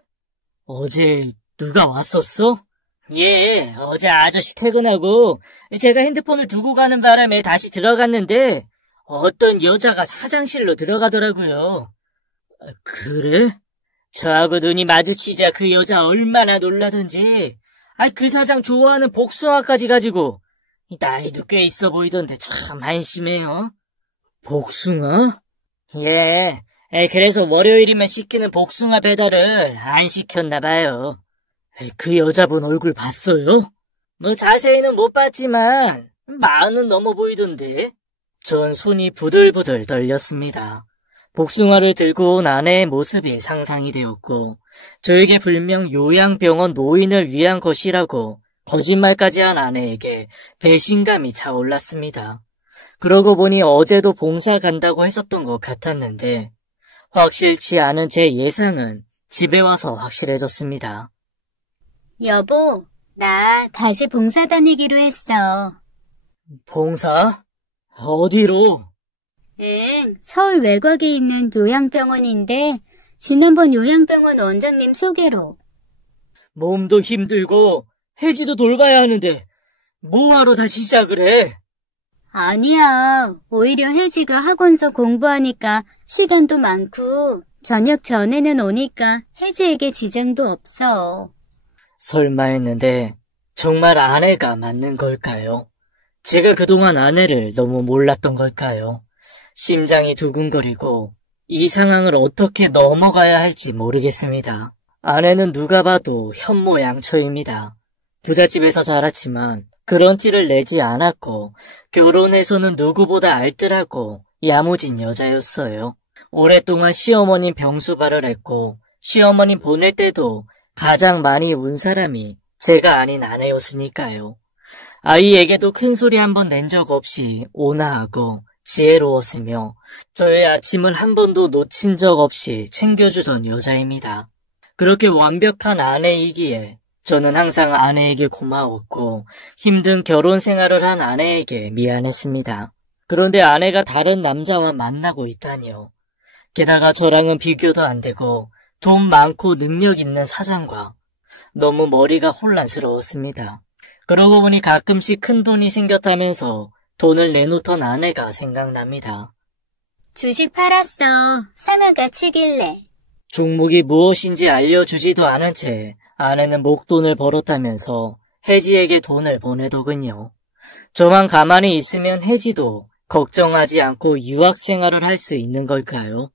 어제 누가 왔었어? 예, 어제 아저씨 퇴근하고 제가 핸드폰을 두고 가는 바람에 다시 들어갔는데 어떤 여자가 사장실로 들어가더라고요. 그래? 저하고 눈이 마주치자 그 여자 얼마나 놀라던지. 그 사장 좋아하는 복숭아까지 가지고 나이도 꽤 있어 보이던데 참 한심해요. 복숭아? 예, 그래서 월요일이면 시키는 복숭아 배달을 안 시켰나 봐요. 그 여자분 얼굴 봤어요? 자세히는 못 봤지만 마흔은 넘어 보이던데. 전 손이 부들부들 떨렸습니다. 복숭아를 들고 온 아내의 모습이 상상이 되었고 저에게 분명 요양병원 노인을 위한 것이라고 거짓말까지 한 아내에게 배신감이 차올랐습니다. 그러고 보니 어제도 봉사 간다고 했었던 것 같았는데 확실치 않은 제 예상은 집에 와서 확실해졌습니다. 여보, 나 다시 봉사 다니기로 했어. 봉사? 어디로? 응, 서울 외곽에 있는 요양병원인데 지난번 요양병원 원장님 소개로. 몸도 힘들고 혜지도 돌봐야 하는데 뭐하러 다시 시작을 해? 아니야, 오히려 혜지가 학원서 공부하니까 시간도 많고 저녁 전에는 오니까 혜지에게 지장도 없어. 설마 했는데 정말 아내가 맞는 걸까요? 제가 그동안 아내를 너무 몰랐던 걸까요? 심장이 두근거리고 이 상황을 어떻게 넘어가야 할지 모르겠습니다. 아내는 누가 봐도 현모양처입니다. 부잣집에서 자랐지만 그런 티를 내지 않았고 결혼해서는 누구보다 알뜰하고 야무진 여자였어요. 오랫동안 시어머님 병수발을 했고 시어머님 보낼 때도 가장 많이 운 사람이 제가 아닌 아내였으니까요. 아이에게도 큰소리 한 번 낸 적 없이 온화하고 지혜로웠으며 저의 아침을 한 번도 놓친 적 없이 챙겨주던 여자입니다. 그렇게 완벽한 아내이기에 저는 항상 아내에게 고마웠고 힘든 결혼 생활을 한 아내에게 미안했습니다. 그런데 아내가 다른 남자와 만나고 있다니요. 게다가 저랑은 비교도 안 되고 돈 많고 능력 있는 사장과 너무 머리가 혼란스러웠습니다. 그러고 보니 가끔씩 큰 돈이 생겼다면서 돈을 내놓던 아내가 생각납니다. 주식 팔았어. 상한가 치길래. 종목이 무엇인지 알려주지도 않은 채 아내는 목돈을 벌었다면서 혜지에게 돈을 보내더군요. 저만 가만히 있으면 혜지도 걱정하지 않고 유학생활을 할 수 있는 걸까요?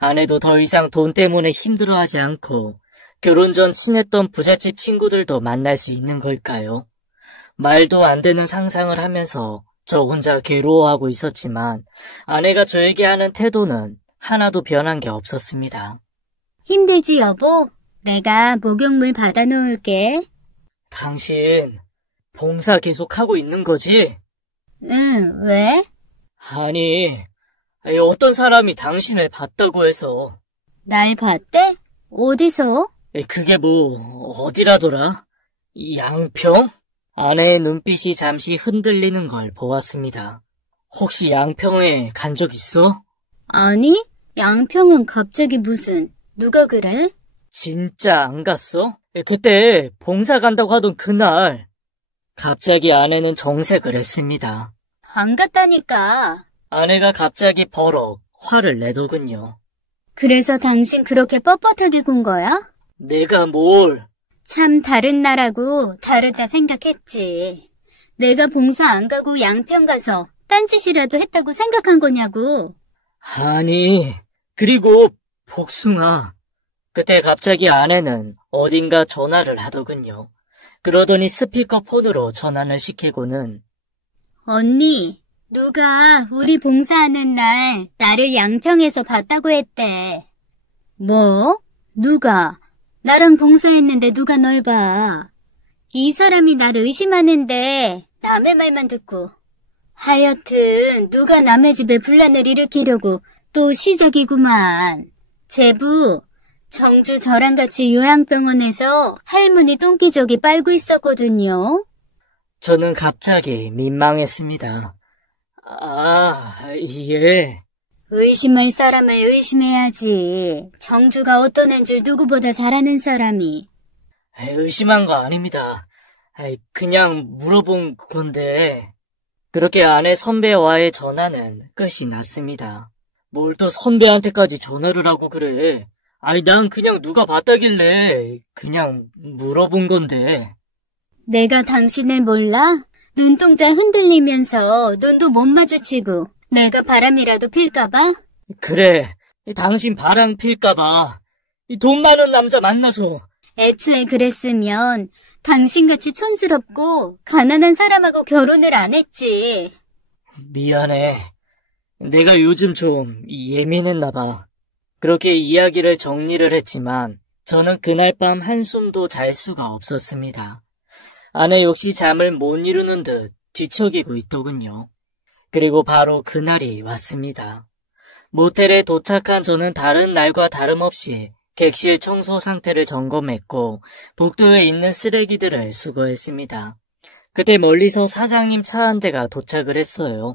아내도 더 이상 돈 때문에 힘들어하지 않고 결혼 전 친했던 부잣집 친구들도 만날 수 있는 걸까요? 말도 안 되는 상상을 하면서 저 혼자 괴로워하고 있었지만 아내가 저에게 하는 태도는 하나도 변한 게 없었습니다. 힘들지 여보? 내가 목욕물 받아놓을게. 당신 봉사 계속하고 있는 거지? 응, 왜? 아니, 어떤 사람이 당신을 봤다고 해서. 날 봤대? 어디서? 그게 어디라더라? 양평? 아내의 눈빛이 잠시 흔들리는 걸 보았습니다. 혹시 양평에 간 적 있어? 아니, 양평은 갑자기 무슨, 누가 그래? 진짜 안 갔어? 그때 봉사 간다고 하던 그날. 갑자기 아내는 정색을 했습니다. 안 갔다니까. 아내가 갑자기 버럭 화를 내더군요. 그래서 당신 그렇게 뻣뻣하게 군 거야? 내가 뭘? 참 다른 나라고 다르다 생각했지. 내가 봉사 안 가고 양평 가서 딴짓이라도 했다고 생각한 거냐고. 아니, 그리고 복숭아. 그때 갑자기 아내는 어딘가 전화를 하더군요. 그러더니 스피커폰으로 전환을 시키고는 언니, 누가 우리 봉사하는 날 나를 양평에서 봤다고 했대. 뭐? 누가? 나랑 봉사했는데 누가 널 봐? 이 사람이 나를 의심하는데 남의 말만 듣고. 하여튼 누가 남의 집에 분란을 일으키려고 또 시작이구만. 제부, 정주 저랑 같이 요양병원에서 할머니 똥기저귀 빨고 있었거든요. 저는 갑자기 민망했습니다. 아, 예. 의심할 사람을 의심해야지. 정주가 어떤 애인 줄 누구보다 잘 아는 사람이. 의심한 거 아닙니다. 그냥 물어본 건데. 그렇게 아내 선배와의 전화는 끝이 났습니다. 뭘 또 선배한테까지 전화를 하고 그래. 난 그냥 누가 봤다길래 그냥 물어본 건데. 내가 당신을 몰라? 눈동자 흔들리면서 눈도 못 마주치고 내가 바람이라도 필까봐? 그래, 당신 바람 필까봐. 돈 많은 남자 만나서. 애초에 그랬으면 당신같이 촌스럽고 가난한 사람하고 결혼을 안 했지. 미안해. 내가 요즘 좀 예민했나 봐. 그렇게 이야기를 정리를 했지만 저는 그날 밤 한숨도 잘 수가 없었습니다. 아내 역시 잠을 못 이루는 듯 뒤척이고 있더군요. 그리고 바로 그날이 왔습니다. 모텔에 도착한 저는 다른 날과 다름없이 객실 청소 상태를 점검했고 복도에 있는 쓰레기들을 수거했습니다. 그때 멀리서 사장님 차 한 대가 도착을 했어요.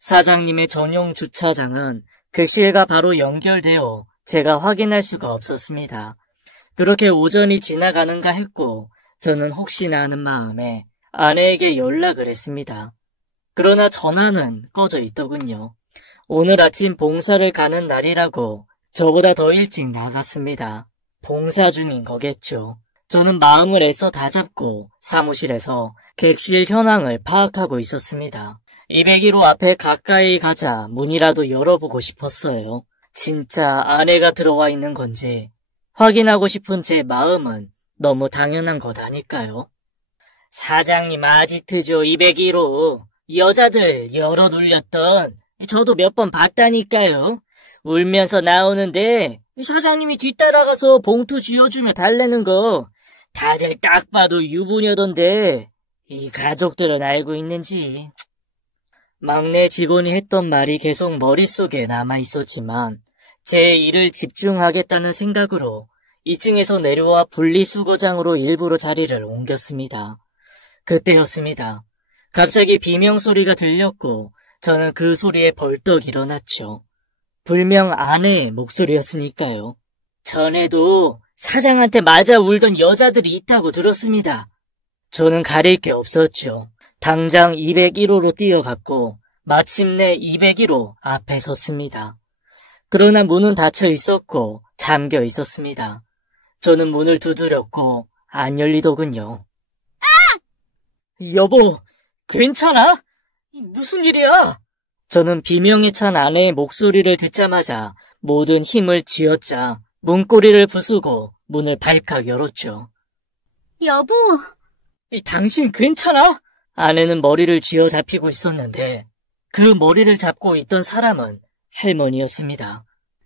사장님의 전용 주차장은 객실과 바로 연결되어 제가 확인할 수가 없었습니다. 그렇게 오전이 지나가는가 했고 저는 혹시나 하는 마음에 아내에게 연락을 했습니다. 그러나 전화는 꺼져 있더군요. 오늘 아침 봉사를 가는 날이라고 저보다 더 일찍 나갔습니다. 봉사 중인 거겠죠. 저는 마음을 애써 다잡고 사무실에서 객실 현황을 파악하고 있었습니다. 201호 앞에 가까이 가자 문이라도 열어보고 싶었어요. 진짜 아내가 들어와 있는 건지 확인하고 싶은 제 마음은 너무 당연한 것 아닐까요? 사장님 아지트죠. 201호. 여자들 열어 눌렸던 저도 몇 번 봤다니까요. 울면서 나오는데 사장님이 뒤따라가서 봉투 쥐어주며 달래는 거 다들 딱 봐도 유부녀던데 이 가족들은 알고 있는지. 막내 직원이 했던 말이 계속 머릿속에 남아있었지만 제 일을 집중하겠다는 생각으로 2층에서 내려와 분리수거장으로 일부러 자리를 옮겼습니다. 그때였습니다. 갑자기 비명소리가 들렸고 저는 그 소리에 벌떡 일어났죠. 불명 아내의 목소리였으니까요. 전에도 사장한테 맞아 울던 여자들이 있다고 들었습니다. 저는 가릴 게 없었죠. 당장 201호로 뛰어갔고 마침내 201호 앞에 섰습니다. 그러나 문은 닫혀 있었고 잠겨 있었습니다. 저는 문을 두드렸고 안 열리더군요. 여보, 괜찮아? 무슨 일이야? 저는 비명에 찬 아내의 목소리를 듣자마자 모든 힘을 쥐어짜 문고리를 부수고 문을 발칵 열었죠. 여보! 당신 괜찮아? 아내는 머리를 쥐어잡히고 있었는데 그 머리를 잡고 있던 사람은 할머니였습니다.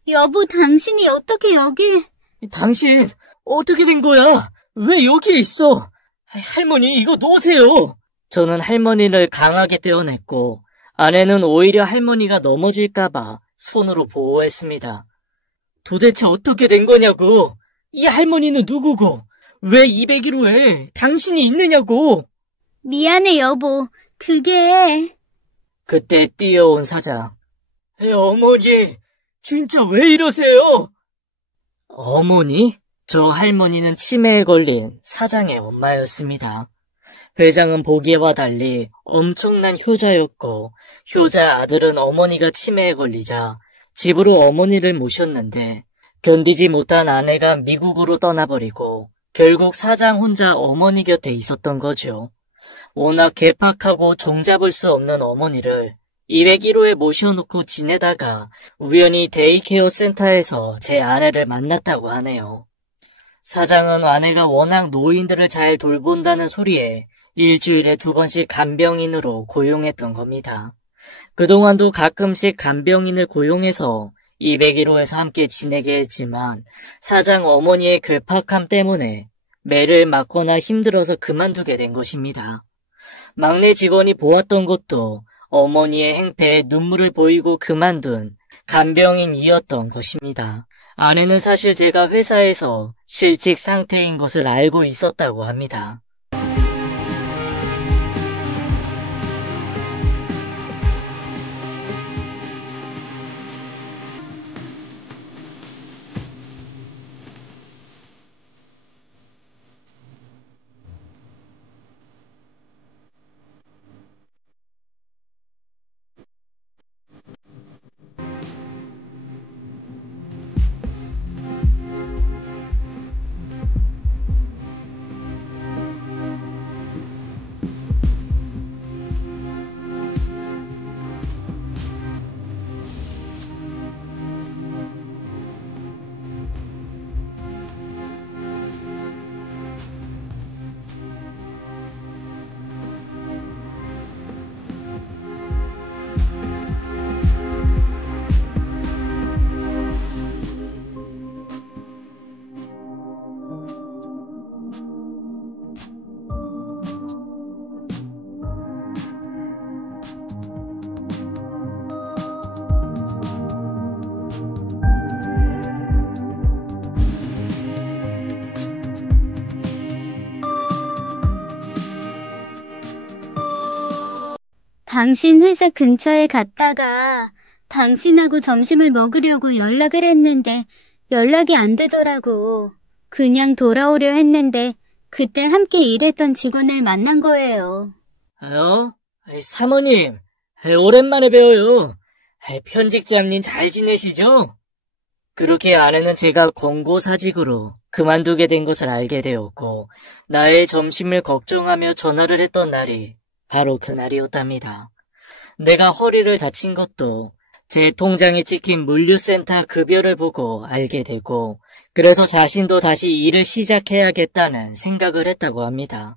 여보, 당신이 어떻게 여기? 당신 어떻게 된 거야? 왜 여기에 있어? 할머니 이거 놓으세요. 저는 할머니를 강하게 떼어냈고 아내는 오히려 할머니가 넘어질까봐 손으로 보호했습니다. 도대체 어떻게 된 거냐고. 이 할머니는 누구고 왜 201호에 당신이 있느냐고. 미안해, 여보. 그게... 그때 뛰어온 사장. 어머니, 진짜 왜 이러세요? 어머니? 저 할머니는 치매에 걸린 사장의 엄마였습니다. 회장은 보기와 달리 엄청난 효자였고 효자 아들은 어머니가 치매에 걸리자 집으로 어머니를 모셨는데 견디지 못한 아내가 미국으로 떠나버리고 결국 사장 혼자 어머니 곁에 있었던 거죠. 워낙 괴팍하고 종잡을 수 없는 어머니를 201호에 모셔놓고 지내다가 우연히 데이케어 센터에서 제 아내를 만났다고 하네요. 사장은 아내가 워낙 노인들을 잘 돌본다는 소리에 일주일에 2번씩 간병인으로 고용했던 겁니다. 그동안도 가끔씩 간병인을 고용해서 201호에서 함께 지내게 했지만 사장 어머니의 괴팍함 때문에 매를 맞거나 힘들어서 그만두게 된 것입니다. 막내 직원이 보았던 것도 어머니의 행패에 눈물을 보이고 그만둔 간병인이었던 것입니다. 아내는 사실 제가 회사에서 실직 상태인 것을 알고 있었다고 합니다. 당신 회사 근처에 갔다가 당신하고 점심을 먹으려고 연락을 했는데 연락이 안 되더라고. 그냥 돌아오려 했는데 그때 함께 일했던 직원을 만난 거예요. 사모님, 오랜만에 뵈어요. 편집장님 잘 지내시죠? 그렇게 아내는 제가 권고사직으로 그만두게 된 것을 알게 되었고 나의 점심을 걱정하며 전화를 했던 날이 바로 그날이었답니다. 내가 허리를 다친 것도 제 통장에 찍힌 물류센터 급여를 보고 알게 되고 그래서 자신도 다시 일을 시작해야겠다는 생각을 했다고 합니다.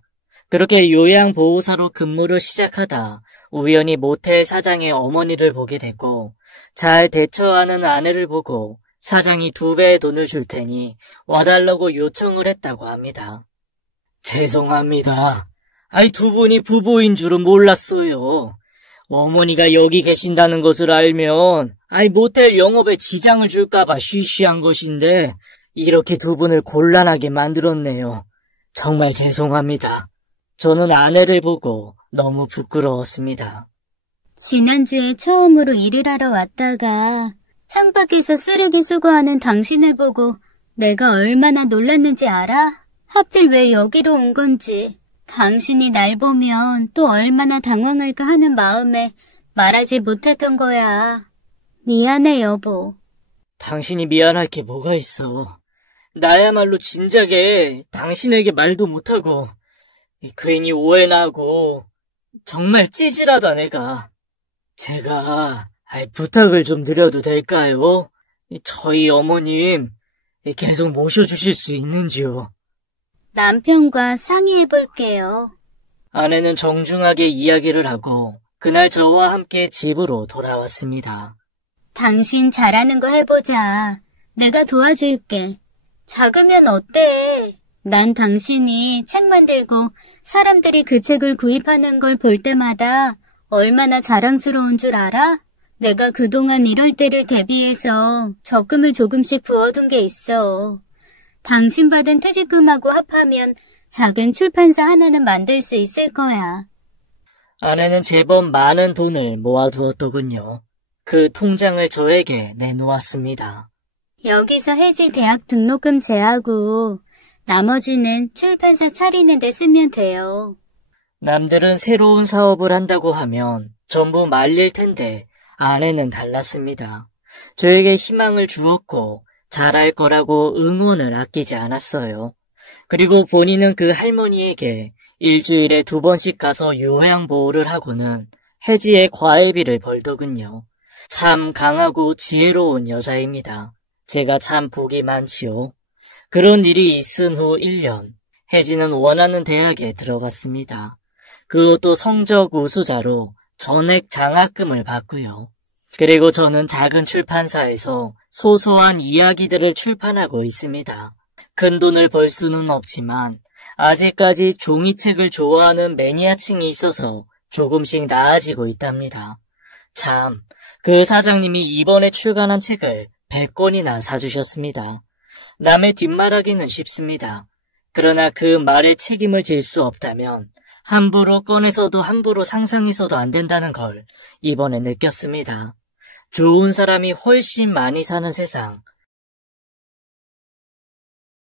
그렇게 요양보호사로 근무를 시작하다 우연히 모텔 사장의 어머니를 보게 됐고 잘 대처하는 아내를 보고 사장이 2배의 돈을 줄 테니 와달라고 요청을 했다고 합니다. 죄송합니다. 두 분이 부부인 줄은 몰랐어요. 어머니가 여기 계신다는 것을 알면 모텔 영업에 지장을 줄까봐 쉬쉬한 것인데 이렇게 2분을 곤란하게 만들었네요. 정말 죄송합니다. 저는 아내를 보고 너무 부끄러웠습니다. 지난주에 처음으로 일을 하러 왔다가 창밖에서 쓰레기 수거하는 당신을 보고 내가 얼마나 놀랐는지 알아? 하필 왜 여기로 온 건지. 당신이 날 보면 또 얼마나 당황할까 하는 마음에 말하지 못했던 거야. 미안해, 여보. 당신이 미안할 게 뭐가 있어. 나야말로 진작에 당신에게 말도 못하고 괜히 오해나 하고 정말 찌질하다 내가. 제가 부탁을 좀 드려도 될까요? 저희 어머님 계속 모셔주실 수 있는지요? 남편과 상의해볼게요. 아내는 정중하게 이야기를 하고 그날 저와 함께 집으로 돌아왔습니다. 당신 잘하는 거 해보자. 내가 도와줄게. 작으면 어때? 난 당신이 책 만들고 사람들이 그 책을 구입하는 걸 볼 때마다 얼마나 자랑스러운 줄 알아? 내가 그동안 이럴 때를 대비해서 적금을 조금씩 부어둔 게 있어. 당신 받은 퇴직금하고 합하면 작은 출판사 하나는 만들 수 있을 거야. 아내는 제법 많은 돈을 모아두었더군요. 그 통장을 저에게 내놓았습니다. 여기서 해직 대학 등록금 제하고 나머지는 출판사 차리는 데 쓰면 돼요. 남들은 새로운 사업을 한다고 하면 전부 말릴 텐데 아내는 달랐습니다. 저에게 희망을 주었고 잘할 거라고 응원을 아끼지 않았어요. 그리고 본인은 그 할머니에게 일주일에 2번씩 가서 요양보호를 하고는 해지의 과외비를 벌더군요. 참 강하고 지혜로운 여자입니다. 제가 참 복이 많지요. 그런 일이 있은 후 1년, 혜지는 원하는 대학에 들어갔습니다. 그것도 성적 우수자로 전액 장학금을 받고요. 그리고 저는 작은 출판사에서 소소한 이야기들을 출판하고 있습니다. 큰 돈을 벌 수는 없지만 아직까지 종이책을 좋아하는 매니아층이 있어서 조금씩 나아지고 있답니다. 참, 그 사장님이 이번에 출간한 책을 100권이나 사주셨습니다. 남의 뒷말하기는 쉽습니다. 그러나 그 말에 책임을 질 수 없다면 함부로 꺼내서도 함부로 상상해서도 안 된다는 걸 이번에 느꼈습니다. 좋은 사람이 훨씬 많이 사는 세상